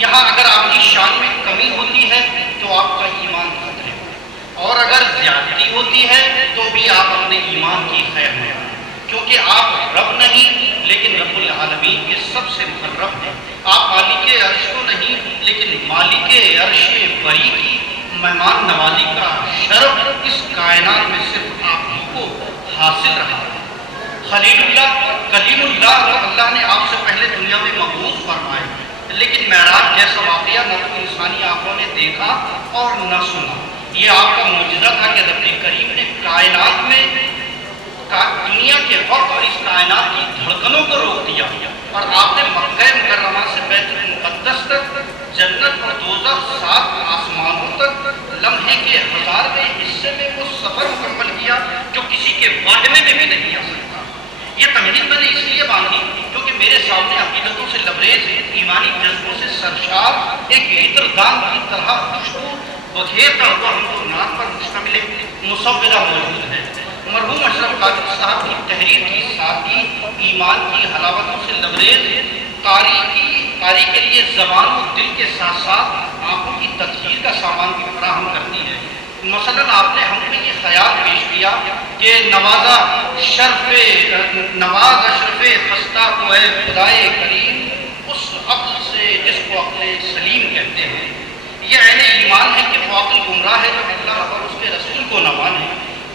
یہاں اگر آپ کی شان میں کمی ہوتی ہے تو آپ کا ایمان خطرے میں، اور اگر زیادتی ہوتی ہے تو بھی آپ اپنے ایمان کی خیر میں ہیں، کیونکہ آپ رب نہیں لیکن رب العالمین کے سب سے مقرب ہیں۔ آپ مالک عرش تو نہیں لیکن مالک عرش بری کی مہمان نوازی کا شرف اس کائنات میں صرف آپ ہی کو حاصل رہا ہے۔ خلیل اللہ، کلیم اللہ، اللہ نے آپ سے پہلے دنیا میں مبعوث فرمائے، لیکن معراج جیسا واقعہ نہ تو انسانی آنکھوں نے دیکھا اور نہ سنا۔ یہ آپ کا معجزہ تھا کہ رب کریم نے کائنات میں دنیا کے وقت اور اس کائنات کی دھڑکنوں کو روک دیا، اور آپ نے مکہ مکرمہ سے بیت المقدس تک، جنت اور دوزخ 7 آسمانوں تک لمحے کے 1000ویں حصے میں وہ سفر مکمل کیا جو کسی کے واہمے میں بھی نہیں آ سکتا۔ یہ تمہید میں نے اس لیے باندھی کیونکہ میرے سامنے عقیدتوں سے لبریز، ایمانی جذبوں سے سرشار ایک عطر دان کی طرح خوشبو بکھیرتا ہوا حمد و نعت پر مشتمل مسودہ موجود ہے۔ مرحوم اشرف قادری صاحب کی تحریر کی سادگی ایمان کی حلاوتوں سے لبریز قاری کے لیے زبان و دل کے ساتھ ساتھ آنکھوں کی تطہیر کا سامان بھی فراہم کرتی ہے۔ مثلا آپ نے ہم کو یہ خیال پیش کیا کہ نواز اشرف خستہ کو ہے خدائے کریم اس عقل سے جس کو عقل سلیم کہتے ہیں۔ یہ عین ایمان ہے کہ وہ عقل گمراہ ہے جو اللہ اور اس کے رسول کو نہ مانے،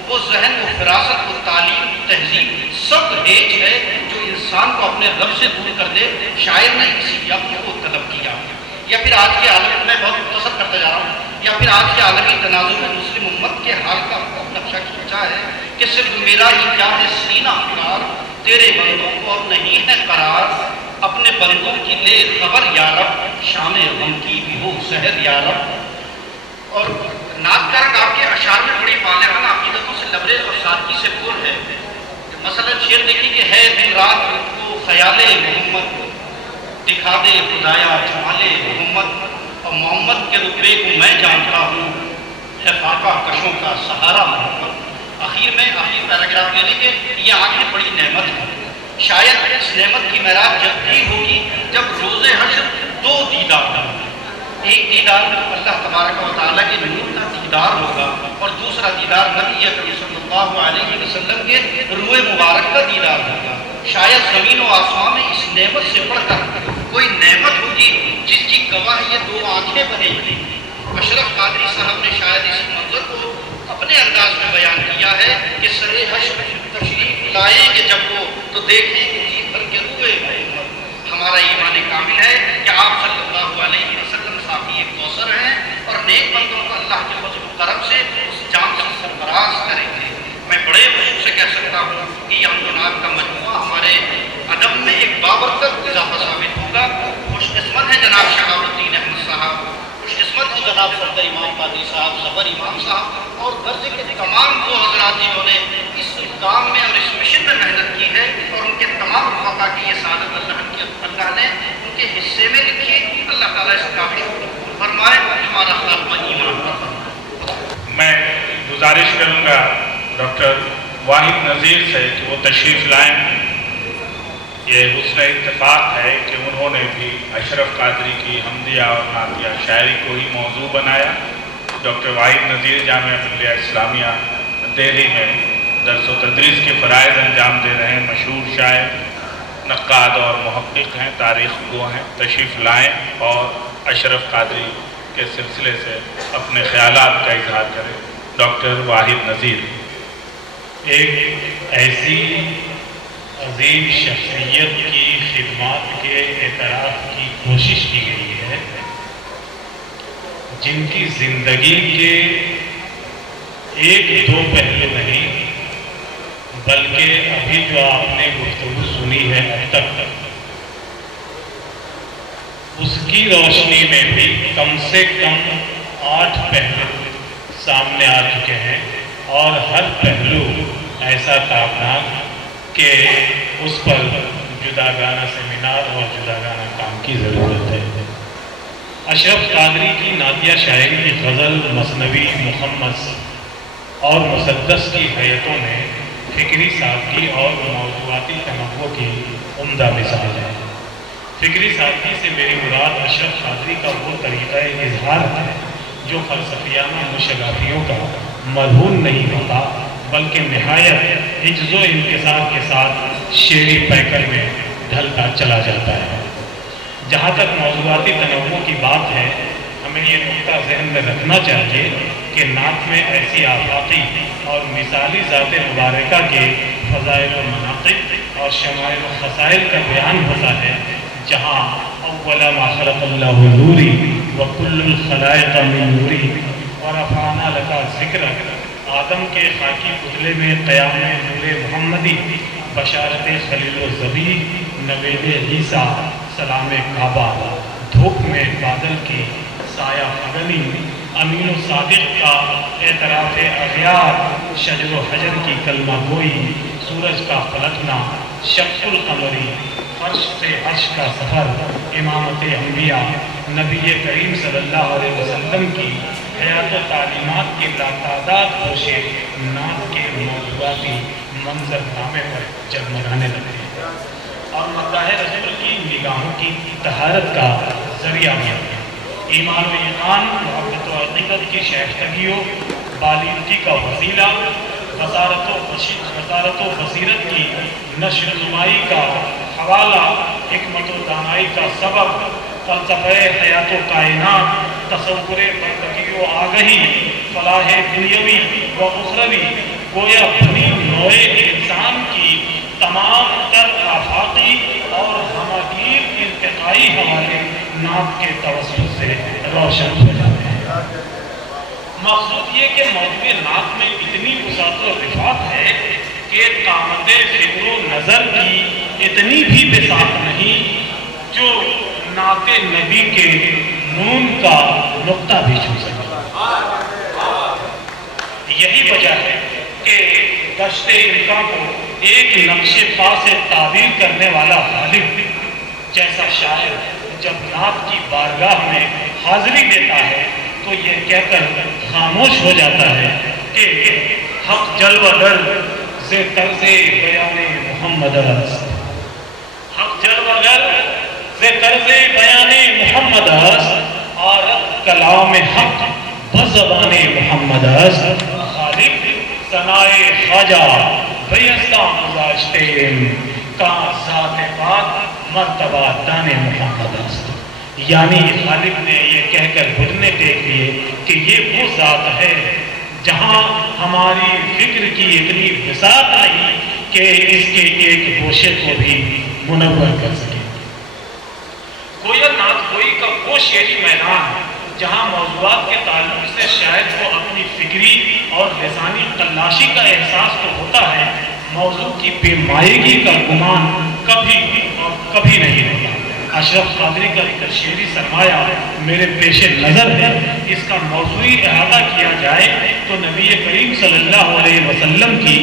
وہ ذہن و فراست و تعلیم تہذیب سب ہیج ہے جو انسان کو اپنے رب سے دور کر دے۔ شاعر نے اسی عقل کو طلب کیا، یا پھر آج کے عالم میں بہت مختصر کرتا جا رہا ہوں، یا پھر آج کے عالمی تناظر میں مسلم امت کے حال کا بہت نقشہ کھینچا ہے کہ صرف میرا ہی کیا ہے سینہ فکار، تیرے بندوں کو اب نہیں ہے قرار، اپنے بندوں کی لے خبر یا رب، شام غم کی بھی ہو سحر یا رب۔ اور نعت کا رنگ آپ کے اشعار میں بڑی بالغانہ عقیدتوں سے لبریز اور سادگی سے پر ہے۔ مثلا شعر دیکھیں کہ ہے دن رات کو خیال محمد، دکھا دے خدایا جمال محمد، اور محمد کے رتبے کو میں جانتا ہوں، ہے فاقہ کشوں کا سہارا محمد۔ آخر میں آخری پیراگراف یہ کہ یہ آخر بڑی نعمت ہے، شاید اس نعمت کی معراج جب بھی ہوگی جب روز حشر 2 دیدار ہوں، ایک دیدار اللہ تبارک و تعالیٰ کے نور کا دیدار ہوگا، اور دوسرا دیدار نبی اکرم صلی اللہ علیہ وسلم کے روح مبارک کا دیدار ہوگا۔ شاید زمین و آسمان میں اس نعمت سے بڑھ کر کوئی نعمت ہوگی جس کی گواہ یہ 2 آنکھیں بنے گی۔ اشرف قادری صاحب نے شاید اس منظر کو اپنے انداز میں بیان کیا ہے کہ سر حشر تشریف لائیں گے جب وہ تو دیکھیں کہ جی بھر کے روئے محمد۔ ہمارا ایمان کامل ہے کہ آپ صلی اللہ علیہ وسلم صاحب ایک کوثر ہیں، اور نیک بندوں کو اللہ کے فضل و کرم سے اس جام سے سرفراز کریں گے۔ میں بڑے خوشی سے کہہ سکتا ہوں کہ یہ حمد و نعت کا مجموعہ ہمارے ادب میں ایک بابرکت اضافہ ثابت ہوگا۔ خوش قسمت ہے جناب شہاب الدین احمد صاحب، خوش قسمت ہے جناب صدر امام قادری صاحب، ظفر امام صاحب اور درجے کے تمام وہ حضرات جنہوں نے اس کام میں اور اس مشن میں محنت کی ہے، اور ان کے تمام رفقا کی یہ سعادت اللہ نے ان کے حصے میں لکھی۔ اللہ تعالیٰ اس کام کو فرمائے، ہمارا خاتمہ ایمان پر فرمائے۔ میں گزارش کروں گا ڈاکٹر واحد نذیر سے کہ وہ تشریف لائیں۔ یہ حسن اتفاق ہے کہ انہوں نے بھی اشرف قادری کی حمدیہ اور نعتیہ شاعری کو ہی موضوع بنایا۔ ڈاکٹر واحد نذیر جامعہ ملیہ اسلامیہ دہلی میں درس و تدریس کے فرائض انجام دے رہے ہیں، مشہور شاعر، نقاد اور محقق ہیں، تاریخ گو ہیں۔ تشریف لائیں اور اشرف قادری کے سلسلے سے اپنے خیالات کا اظہار کریں۔ ڈاکٹر واحد نذیر۔ ایک ایسی عظیم شخصیت کی خدمات کے اعتراف کی کوشش کی گئی ہے جن کی زندگی کے 1-2 پہلو نہیں بلکہ ابھی جو آپ نے گفتگو سنی ہے اب تک، اس کی روشنی میں بھی کم سے کم 8 پہلو سامنے آ چکے ہیں، اور ہر پہلو ایسا تابناک کہ اس پر جداگانہ سیمینار اور جداگانہ کام کی ضرورت ہے۔ اشرف قادری کی نعتیہ شاعری کی غزل، مثنوی، مخمس اور مسدس کی حیتوں میں فکری سادگی اور موضوعاتی تنوع کی عمدہ مثال ہے۔ فکری سادگی سے میری مراد اشرف قادری کا وہ طریقہ اظہار ہے جو فلسفیانہ مشغافیوں کا مرہون نہیں ہوتا، بلکہ نہایت عجز و انکسار کے ساتھ شعری پیکر میں ڈھلتا چلا جاتا ہے۔ جہاں تک موضوعاتی تنوع کی بات ہے، ہمیں یہ نقطہ ذہن میں رکھنا چاہیے کہ نعت میں ایسی آفاقی اور مثالی ذات مبارکہ کے فضائل و مناقب اور شمائل و خصائل کا بیان ہوتا ہے، جہاں اول ما خلق اللہ نوری وکل الخلائق من نوری ورفعنا لک ذکرک، آدم کے خاکی پتلے میں قیام نور محمدی، بشارت خلیل و ذبی، نوید عیسیٰ، سلام کعبہ، دھوپ میں بادل کی سایہ فگنی، امین و صادق کا اعتراف اغیار، شجر و حجر کی کلمہ گوئی، سورج کا پلٹنا، شق القمری، فرش سے عرش کا سفر، امامت انبیاء، نبی کریم صلی اللہ علیہ وسلم کی حیات و تعلیمات کے لاتعداد گوشے نعت کے موضوعاتی منظر نامے پر جگمگانے لگتے ہیں اور مداح رسول کی نگاہوں کی طہارت کا ذریعہ بنتے ہیں۔ ایمان و ایمان، محبت و عقیدت کی شائستگیوں، بالغی کا وسیلہ، بصارت و بصیرت کی نشر و نمائی کا حوالہ، حکمت و دانائی کا سبب، فلسفہ حیات و کائنات، تصور بندگی و آگہی، فلاح دنیاوی و اخروی، گویا بنی نوع انسان کی تمام تر آفاقی اور ہمگیر ارتقائی حوالے نعت کے توسط سے روشن ہو جاتے ہیں۔ مقصود یہ کہ موضوع نعت میں اتنی وسعت و رفعت ہے کہ قامت فکر و نظر کی اتنی بھی بساط نہیں جو نعت نبی کے نون کا نقطہ بھی چھو سکے۔ یہی وجہ ہے کہ دشت امکان کو ایک نقش پا سے تعبیر کرنے والا غالب جیسا شاعر جب نعت کی بارگاہ میں حاضری دیتا ہے تو یہ کہہ کر خاموش ہو جاتا ہے کہ حق جلوہ گر سے طرز بیان محمد است، حق جلوہ گر سے طرز بیان محمد است، عارت کلام حق بزبان محمد است، خالق ثنائے خواجہ بیستہ گزاشتیم کا ذات بات مرتبہ دان محمد است۔ یعنی خالق نے یہ کہہ کر گھٹنے ٹیک لیے کہ یہ وہ ذات ہے جہاں ہماری فکر کی اتنی وسعت نہیں کہ اس کے ایک گوشے کو بھی منور کر سکے۔ گویا نعت گوئی کا وہ شعری میدان جہاں موضوعات کے تعلق سے شاید وہ اپنی فکری اور لسانی تلاشی کا احساس تو ہوتا ہے، موضوع کی بے مائگی کا گمان کبھی اور کبھی نہیں ہوتا۔ اشرف قادری کا ایک شعری سرمایہ میرے پیش نظر ہے، اس کا موضوعی احاطہ کیا جائے تو نبی کریم صلی اللہ علیہ وسلم کی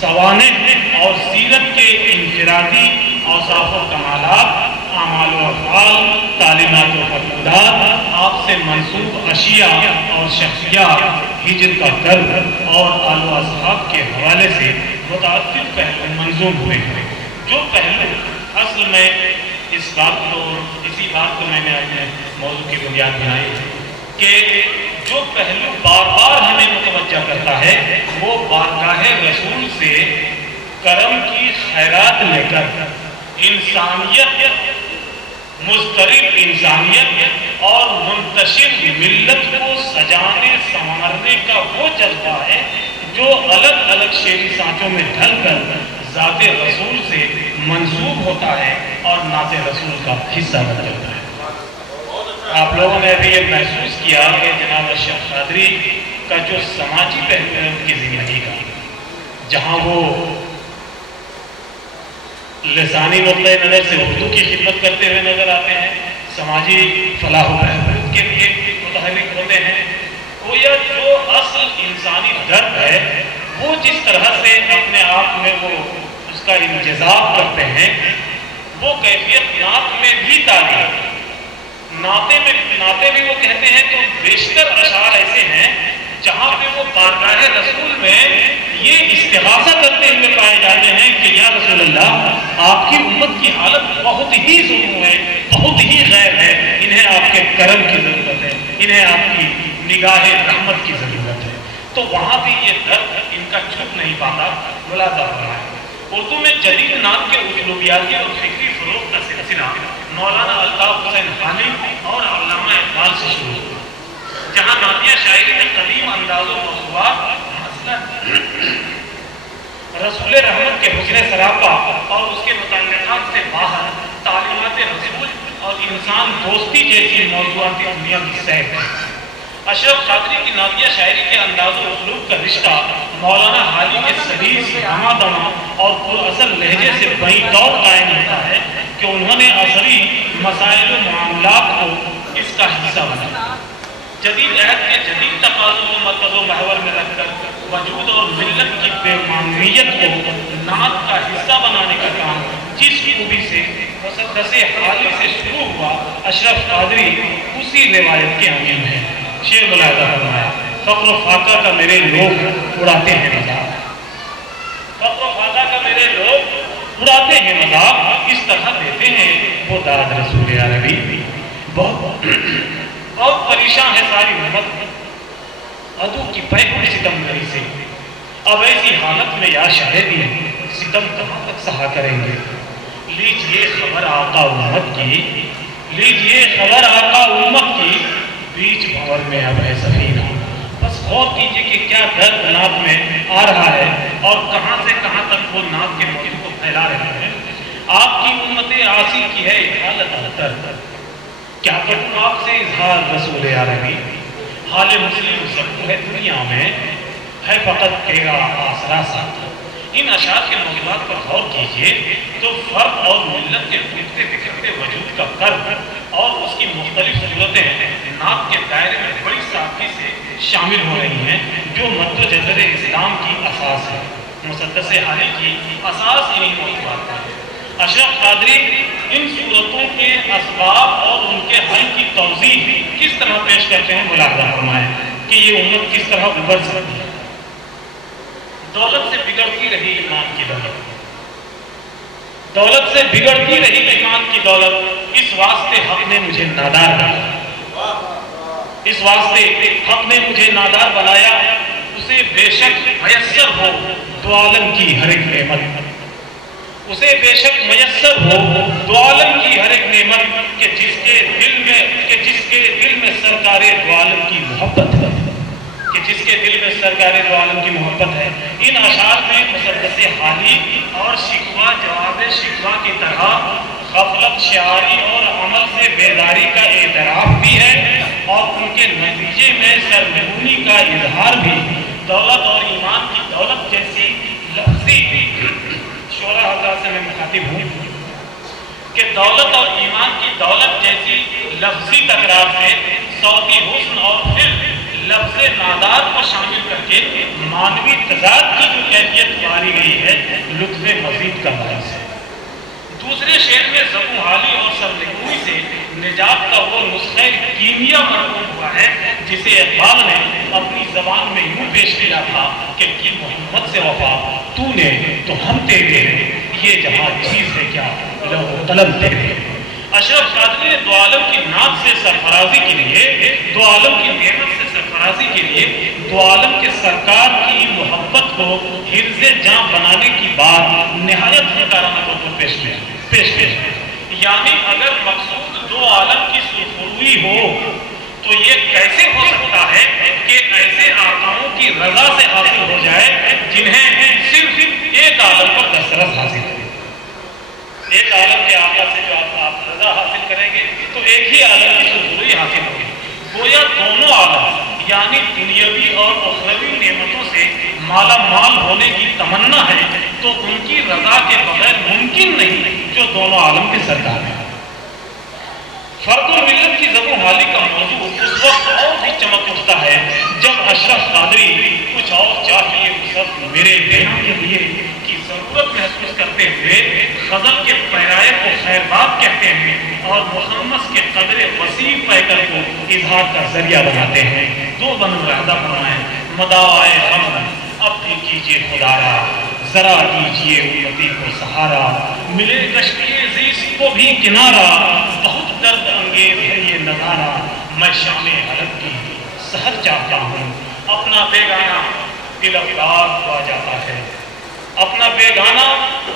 سوانح اور سیرت کے انفرادی اوصاف و کمالات، اعمال و افعال، تعلیمات و فرمودات، آپ سے منسوب اشیاء اور شخصیات، ہجر کا درد اور آل و اصحاب کے حوالے سے متعدد پہلو منظوم ہوئے ہیں۔ جو پہلو اصل میں اسی بات کو میں نے اپنے موضوع کی بنیاد بنائی کہ جو پہلو بار بار ہمیں متوجہ کرتا ہے وہ بارگاہ رسول سے کرم کی خیرات لے کر انسانیت، مضطرب انسانیت اور منتشر ملت کو سجانے سنوارنے کا وہ جذبہ ہے جو الگ الگ شعری سانچوں میں ڈھل کر ذات رسول سے منسوب ہوتا ہے اور نعت رسول کا حصہ بن جاتا ہے۔ آپ لوگوں نے بھی یہ محسوس کیا کہ جناب اشرف قادری کا جو سماجی پہلو ہے ان کی زندگی کا، جہاں وہ لسانی نقطۂ نظر سے اردو کی خدمت کرتے ہوئے نظر آتے ہیں، سماجی فلاح و بہبود کے لیے متحرک ہوتے ہیں، وہ یا جو اصل انسانی درد ہے وہ جس طرح سے اپنے آپ میں وہ اس کا انجذاب کرتے ہیں، وہ کیفیت نعت میں بھی تعلیم نعتیں بھی وہ کہتے ہیں تو بیشتر اشعار ایسے ہیں جہاں پہ وہ بارگاہ رسول میں یہ استغاثہ کرتے ہوئے پائے جاتے ہیں کہ یا رسول اللہ آپ کی امت کی حالت بہت ہی ظلم ہے، بہت ہی غیر ہے، انہیں آپ کے کرم کی ضرورت ہے، انہیں آپ کی نگاہ رحمت کی ضرورت ہے۔ تو وہاں بھی یہ درد ان کا چھپ نہیں پاتا، ملازہ ہو رہا ہے۔ اردو میں جدید نعت کے اسلوبیاتی اور فکری فروغ کا سلسلہ مولانا الطاف حسین خانی اور علامہ اقبال سے شروع ہوا، جہاں نعتیہ شاعری کے قدیم انداز و موضوعات مثلا رسول رحمت کے حسن سراپا اور اس کے متعلقات سے باہر تعلیمات رسول اور انسان دوستی جیسی موضوعاتی دنیا کی سیر ہے۔ اشرف قادری کی نعتیہ شاعری کے انداز و اسلوب کا رشتہ مولانا حالی کے سلیس دما دما اور پراصل لہجے سے بہیں طور قائم ہوتا ہے کہ انہوں نے عصری مسائل و معاملات کو اس کا حصہ بنایا۔ جدید عہد کے جدید تقاضوں کو مرکز و محور میں رکھ کر وجود اور ملت کی بے معنویت کو نعت کا حصہ بنانے کا کام جس خوبی سے مسدس حالی سے شروع ہوا، اشرف قادری اسی روایت کے امین ہیں۔ شعر ملاحظہ فرمایا، فقر و فاقہ کا میرے لوگ اڑاتے ہیں مذاق، فقر و فاقہ کا میرے لوگ اڑاتے ہیں مذاق، اس طرح دیتے ہیں وہ داد رسول عربی۔ بہت پریشان ہے ساری امت عدو کی بہت ستمگری سے، اب ایسی حالت میں یا شاہدی ستم کہاں تک سہا کریں گے؟ لیجئے خبر آقا امت کی، لیجئے خبر آقا امت کی، بیچ بھور میں اب ہے سفینہ۔ بس غور کیجئے کہ کیا درد نعت میں آ رہا ہے اور کہاں سے کہاں تک وہ نعت کے موضوع کو پھیلا رہے ہیں۔ آپ کی امت عاصی کی ہے حالت احتر، کیا کروں آپ سے اظہار رسول عربی؟ حال مسلم سب ہے دنیا میں، ہے فقط تیرا آسرا ساتھ۔ ان اشعار کے موضوعات پر غور کیجئے تو فرد اور ملت کے ٹوٹتے بکھرتے وجود کا قرب اور اس کی مختلف صورتیں نعت کے دائرے میں بڑی سادگی سے شامل ہو رہی ہیں، جو مد و جزر اسلام کی اساس ہے۔ مسدس حالی کی اساس انہی موضوعات ہے۔ اشرف قادری ان صورتوں کے اسباب اور ان کے حل کی توضیح کس طرح پیش کرتے ہیں؟ ملاحظہ فرمائیں کہ یہ امت کس طرح ابھر سکتی ہے۔ دولت سے بگڑتی رہی ایمان کی دولت، دولت سے بگڑتی رہی ایمان کی دولت، اس واسطے حق نے مجھے نادار بنایا، اس واسطے حق نے مجھے نادار بنایا، اسے بے شک میسر ہو دو عالم کی ہر ایک نعمت، اسے بے شک میسر ہو دو عالم کی ہر ایک نعمت، کہ جس کے دل میں سرکار دو عالم کی محبت ہے، کہ جس کے دل میں سرکار دو عالم کی محبت ہے۔ ان اشعار میں مسدس حالی اور شکوہ جواب شکوہ کی طرح غفلت شعاری اور عمل سے بیداری کا اعتراف بھی ہے، اور ان کے نتیجے میں سرنگونی کا اظہار بھی۔ دولت اور ایمان کی دولت جیسی لفظی شعراء حضرات سے میں مخاطب ہوں کہ دولت اور ایمان کی دولت جیسی لفظی تکرار سے صوتی حسن اور پھر لفظ نادار کو شامل کر کے مانوی تضاد کی جو کیفیت ماری گئی ہے، لطف مزید کا باعث ہے۔ دوسرے شعر میں زبوں حالی اور سرنگونی سے نجات کا وہ نسخہ کیمیا مرغوب ہوا ہے جسے اقبال نے اپنی زبان میں یوں پیش کیا تھا کہ کی محمد سے وفا تو نے تو ہم تیرے ہیں، یہ جہاں چیز ہے کیا لوح و قلم تیرے۔ اشرف قادری نے دو عالم کی نعت سے سرفرازی کے لیے، دو عالم کی نعمت سے سرفرازی کے لیے، دو عالم کے سرکار کی محبت کو حرز جاں بنانے کی بات نہایت حکارانہ طور پر پیش یعنی اگر مقصود دو عالم کی سرخروئی ہو تو یہ کیسے ہو سکتا ہے کہ ایسے آقاؤں کی رضا سے حاصل ہو جائے جنہیں صرف ایک عالم پر دسترس حاصل ہے۔ ایک عالم کے آقا سے جو آپ رضا حاصل کریں گے تو ایک ہی عالم کی سرخروئی حاصل ہوگی۔ گویا دونوں عالم یعنی دنیاوی اور اخروی نعمتوں سے مالا مال ہونے کی تمنا ہے تو ان کی رضا کے بغیر ممکن نہیں جو دونوں عالم کے سردار ہیں۔ فرد و ملت کی زبوں حالی کا موضوع اس وقت اور بھی چمک اٹھتا ہے جب اشرف قادری کچھ اور چاہیے سب میرے دینا کے لیے کی ضرورت محسوس کرتے ہوئے غزل کے پیرائے کو خیرباد کہتے ہیں اور محمد کے قدر وسیع پیکر کو اظہار کا ذریعہ بناتے ہیں۔ دو بن وحدہ فرمائیں، مدائے ہم اپنی کیجئے خدا را، ذرا دیجئے امتی کو سہارا، ملے کشتی زیست کو بھی کنارہ، بہت درد انگیز ہے یہ نظارہ، میں شام حلب کی سحر چاہتا ہوں، اپنا بیگانہ دل افگار ہوا جاتا ہے، اپنا بیگانہ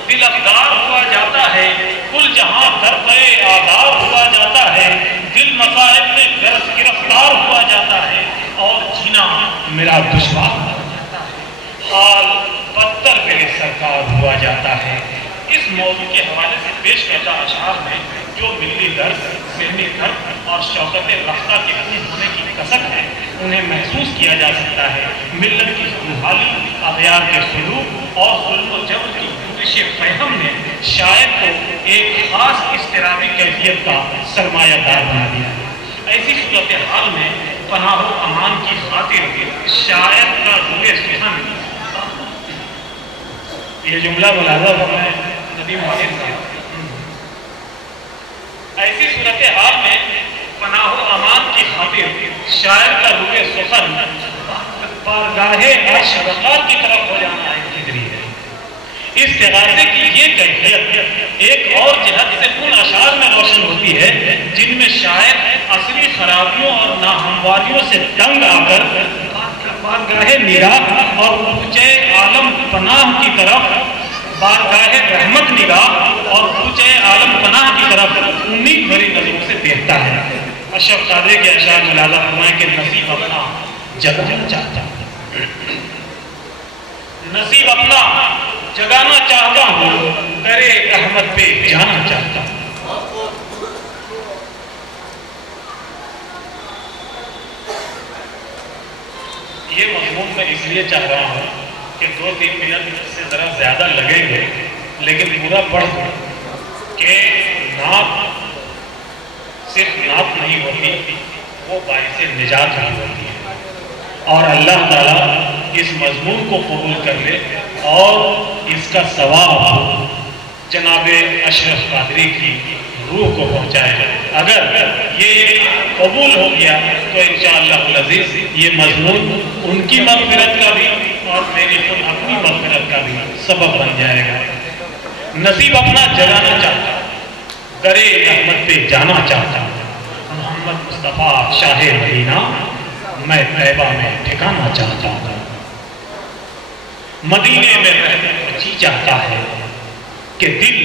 دل افگار ہوا جاتا ہے، کل جہاں در پہ آدار ہوا جاتا ہے، دل مصائب میں گرفتار ہوا جاتا ہے، اور جینا میرا دشوار ہوا جاتا ہے، حال بدتر میرے سرکار ہوا جاتا ہے۔ اس موضوع کے حوالے سے پیش کردہ اشعار میں جو ملی درد، ذہنی درد اور شوکت رفتہ کے پوری ہونے کی کسک ہے، انہیں محسوس کیا جا سکتا ہے۔ ملت کی حالی، اغیار کے سلوک اور ظلم و جبر کی پوزش فہم نے شاعر کو ایک خاص اضطرابی کیفیت کا سرمایہ دار بنا دیا ہے۔ ایسی صورتحال میں پناہ و امان کی خاطر شاعر کا روح سخن، یہ جملہ ملاحظہ فرمائیں ندیم ماہر صاحب، ایسی صورتحال میں پناہ و امان کی خاطر شاعر کا روح سخن بارگاہ عرش وقار کی طرف ہو جانا ہجری ہے۔ اس تغاضے کی یہ کیفیت ایک اور جہت سے ان اشعار میں روشن ہوتی ہے جن میں شاعر اصلی خرابیوں اور ناہمواریوں سے تنگ آ کر بارگاہ نگاہ اور کوچے عالم پناہ کی طرف، بارگاہ رحمت نگاہ اور کوچے عالم پناہ کی طرف امید بھری نظروں سے دیکھتا ہے۔ اشرف قادری کے اشعار میں ملاحظہ فرمائیں کہ نصیب اپنا جگانا چاہتا ہوں، نصیب اپنا جگانا چاہتا ہوں، کرے رحمت پہ جانا چاہتا ہوں۔ یہ مضمون میں اس لیے چاہ رہا ہوں کہ 2-3 منٹ سے ذرا زیادہ لگیں گے، لیکن پورا پڑھ دوں کہ نعت صرف نعت نہیں ہوتی، وہ باعث نجات نہیں ہوتی ہے، اور اللہ تعالیٰ اس مضمون کو قبول کر لے اور اس کا ثواب جناب اشرف قادری کی روح کو پہنچائے۔ اگر یہ قبول ہو گیا تو انشاءاللہ العزیز یہ مضمون ان کی مغفرت کا بھی اور میری خود اپنی مغفرت کا بھی سبب بن جائے گا۔ نصیب اپنا جگانا چاہتا ہوں، درے رحمت پہ جانا چاہتا ہوں، محمد مصطفیٰ شاہ مدینہ میں طیبہ میں ٹھکانا چاہتا ہوں، مدینے میں رہنے کو جی چاہتا ہے کہ دل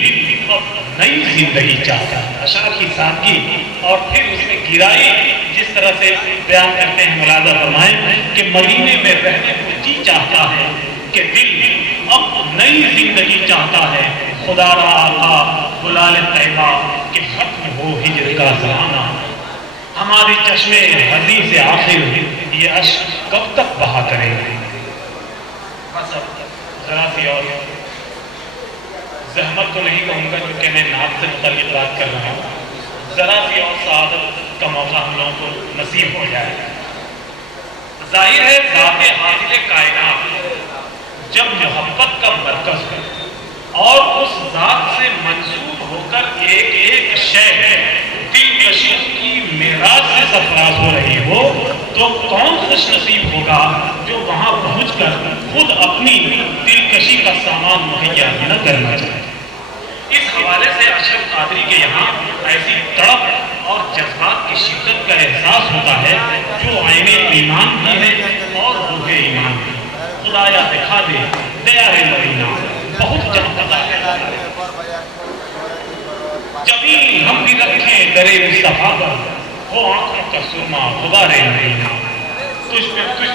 نئی زندگی چاہتا ہے۔ اشعار کی سادگی اور پھر اس میں گہرائی جس طرح سے بیان کرتے ہیں ملاحظہ فرمائیں کہ مدینے میں رہنے کو جی چاہتا ہے کہ دل اب نئی زندگی چاہتا ہے، خدا را آقا بلا لے طیبہ کہ ختم ہو ہجر کا زمانہ، ہماری چشمے ہزی سے آخر یہ اشک کب تک بہا کریں گے۔ بس اب ذرا سی اور زحمت تو نہیں کہوں گا کیونکہ میں نعت سے متعلق بات کر رہا ہوں، ذرا سی اور سعادت کا موقع ہم لوگوں کو نصیب ہو جائے۔ ظاہر ہے ذات حاصل کائنات جب محبت کا مرکز ہو اور اس ذات سے منسوب ہو کر ایک ایک شے دلکشی کی معراج سے سرفراز ہو رہی ہو تو کون خوش نصیب ہوگا جو وہاں پہنچ کر خود اپنی دلکشی کا سامان مہیا نہ کرنا چاہے۔ اس حوالے سے اشرف قادری کے یہاں ایسی تڑپ اور جذبات کی شدت کا احساس ہوتا ہے جو عین ایمان بھی ہے اور روح ایمان بھی۔ خدایا دکھا دے دیار مدینہ بہت جمتا ہے، جبین ہم بھی رکھیں درے مصطفیٰ پر، ہو آنکھوں کا سرما غبار مدینہ، تجھ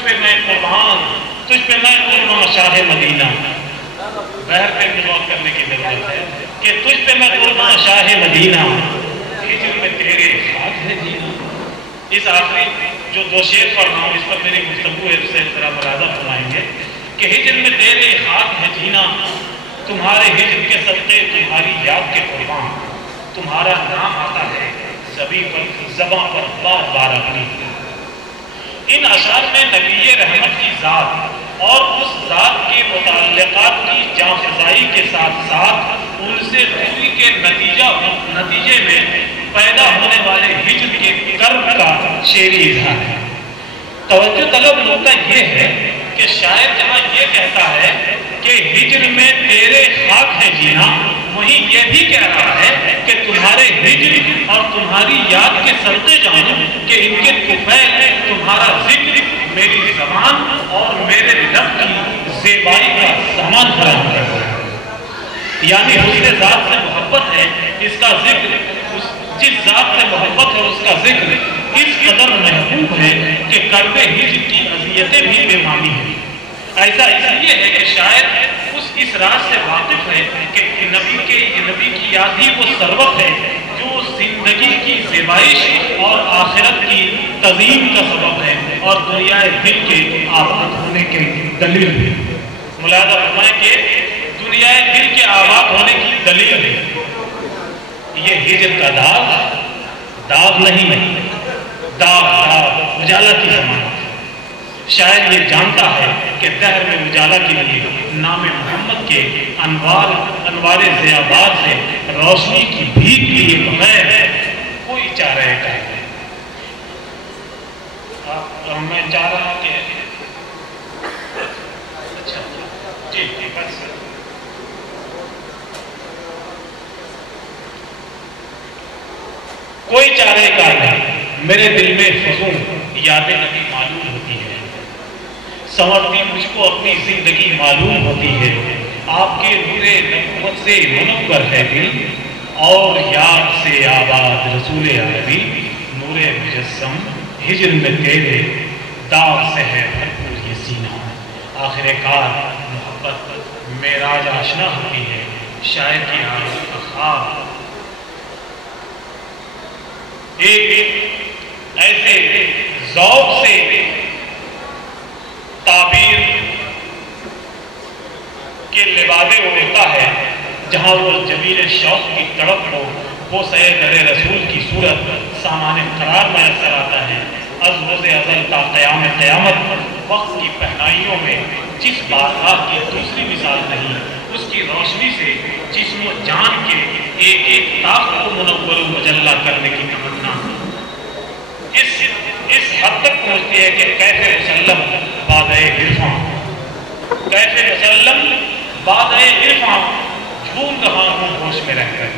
پہ میں قربان، تجھ پہ میں قربان شاہ مدینہ۔ بہر پہ غور کرنے کی ضرورت ہے کہ تجھ پہ میں قربان شاہ مدینہ، ہجر میں تیرے خاک ہے جینا۔ اس آخری جو 2 شعر پڑھ رہا ہوں اس پر میری گفتگو سے ذرا ملاحظہ فرمائیں گے کہ ہجر میں تیرے خاک ہے جینا، تمہارے ہجر کے صدقے تمہاری یاد کے قربان، تمہارا نام آتا ہے زباں پر بار بار اپنی۔ ان اشعار میں نبی رحمت کی ذات اور اس ذات کے متعلقات کی جاں فضائی کے ساتھ ساتھ ان سے دوری کے نتیجے میں پیدا ہونے والے ہجر کے کرب کا شعری اظہار ہے۔ توجہ طلب نقطہ یہ ہے کہ شاعر جہاں یہ کہتا ہے کہ ہجر میں تیرے خاک ہے جینا، وہیں یہ بھی کہہ رہا ہے کہ تمہارے ہجر اور تمہاری یاد کے صدقے جانو کہ ان کے طفیل تمہارا ذکر میری زبان اور میرے لب کی زیبائی کا سامان فراہم کرتا ہے۔ یعنی حسن ذات سے محبت ہے، اس کا ذکر جس ذات سے محبت ہے اس کا ذکر اس قدر محبوب ہے کہ کرب ہجر کی اذیتیں بھی بے معنی ہیں۔ ایسا اس لیے ہے کہ شاعر اس راز سے واقف ہے کہ نبی کی یاد ہی وہ ثروت ہے جو زندگی کی زیبائش اور آخرت کی تعظیم کا سبب ہے اور دنیا دل کے آباد ہونے کے دلیل ہے۔ ملاحظہ فرمائیں کہ دنیا دل کے آباد ہونے کی دلیل ہے۔ یہ ہجر کا داغ نہیں، داغ اجالا کی ضمانت۔ شاعر یہ جانتا ہے کہ دہر میں اجالا کے لیے نام محمد کے انوار ضیابات سے روشنی کی بھیک لیے بغیر کوئی چارہ ہے۔ میں چاہ رہا کہ اچھا جی بس کوئی چارہ کار نہیں، میرے دل میں فضول یاد نبی معلوم ہوتی ہے، سنورتی مجھ کو اپنی زندگی معلوم ہوتی ہے۔ آپ کے نور نبوت سے منور ہے دل اور یاد سے آباد رسول عربی، نور مجسم ہجر میں تیرے داغ سے ہے بھرپور یہ سینہ۔ آخر کار محبت معراج آشنا ہوتی ہے، شاعر کی آرزو کا خواب ایک ایسے ذوق سے تعبیر کے لبادے اڑتا ہے جہاں وہ جمیل شوق کی تڑپ ہو، وہ سید در رسول کی صورت سامان قرار میسر آتا ہے۔ از روز ازل تا قیام قیامت وقت کی پہنائیوں میں جس بارگاہ کی دوسری مثال نہیں، اس کی روشنی سے جسم و جان کے ایک ایک طاقت کو منور و مجلہ کرنے کی تمنا اس حد تک پہنچتی ہے کہ کیفے مسلم بادئے عرفاں، کیفے مسلم بادئے عرفاں جھوم رہا ہوں ہوش میں رہ کر۔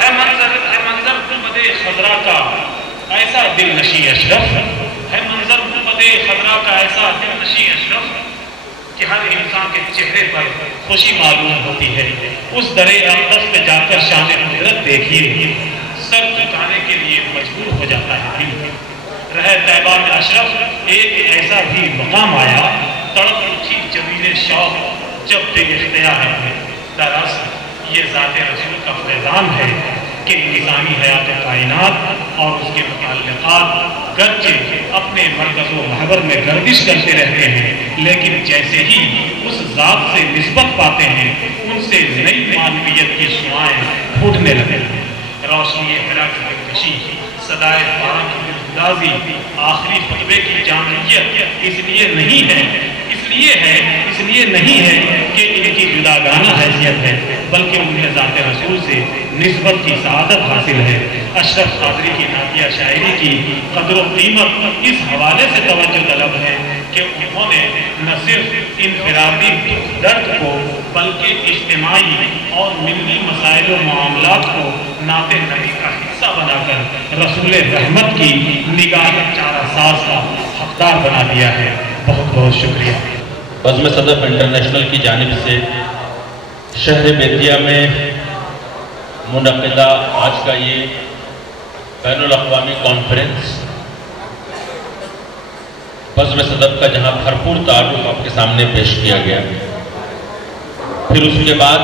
ہے منظر گنبد خضرا کا ایسا دل نشیں اشرف، ہے منظر گنبد خضرا کا ایسا دل نشیں اشرف کہ ہر انسان کے چہرے پر خوشی معلوم ہوتی ہے۔ اس درے اقدس پہ جا کر شان قدرت دیکھیے، سر جھکانے کے لیے مجبور ہو جاتا ہے دل۔ رہے طیبہ میں اشرف ایک ایسا بھی مقام آیا، تڑپ اٹھی جمیل شوق جب بے اختیار ہے۔ دراصل یہ ذات رسول کا فیضان ہے کہ انسانی حیات کائنات اور اس کے متعلقات گرچہ اپنے مرکز و محور میں گردش کرتے رہتے ہیں، لیکن جیسے ہی اس ذات سے نسبت پاتے ہیں ان سے نئی معنویت کی شعاعیں پھوٹنے لگے ہیں۔ روشنی حرا کی دلکشی، صدائے بارہ کی دلگدازی، آخری خطبے کی جامعیت اس لیے نہیں ہے کہ ان کی جداگانہ حیثیت ہے، بلکہ انہیں ذات رسول سے نسبت کی سعادت حاصل ہے۔ اشرف قادری کی نعتیہ شاعری کی قدر و قیمت اس حوالے سے توجہ طلب ہے کہ انہوں نے نہ صرف انفرادی درد کو بلکہ اجتماعی اور ملی مسائل و معاملات کو نعت نبی کا حصہ بنا کر رسول رحمت کی نگاہ چارہ ساز کا حقدار بنا دیا ہے۔ بہت بہت شکریہ۔ بزم صدف انٹرنیشنل کی جانب سے شہر بیتیا میں منعقدہ آج کا یہ بین الاقوامی کانفرنس بزم صدف کا جہاں بھرپور تعارف آپ کے سامنے پیش کیا گیا، پھر اس کے بعد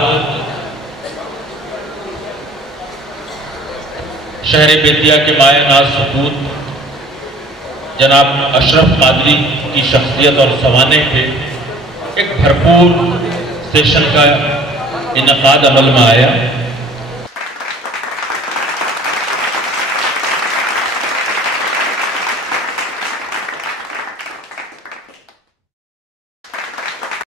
شہر بیتیا کے مایہ ناز سپوت جناب اشرف قادری کی شخصیت اور سوانح پہ ایک بھرپور سیشن کا انعقاد عمل میں آیا۔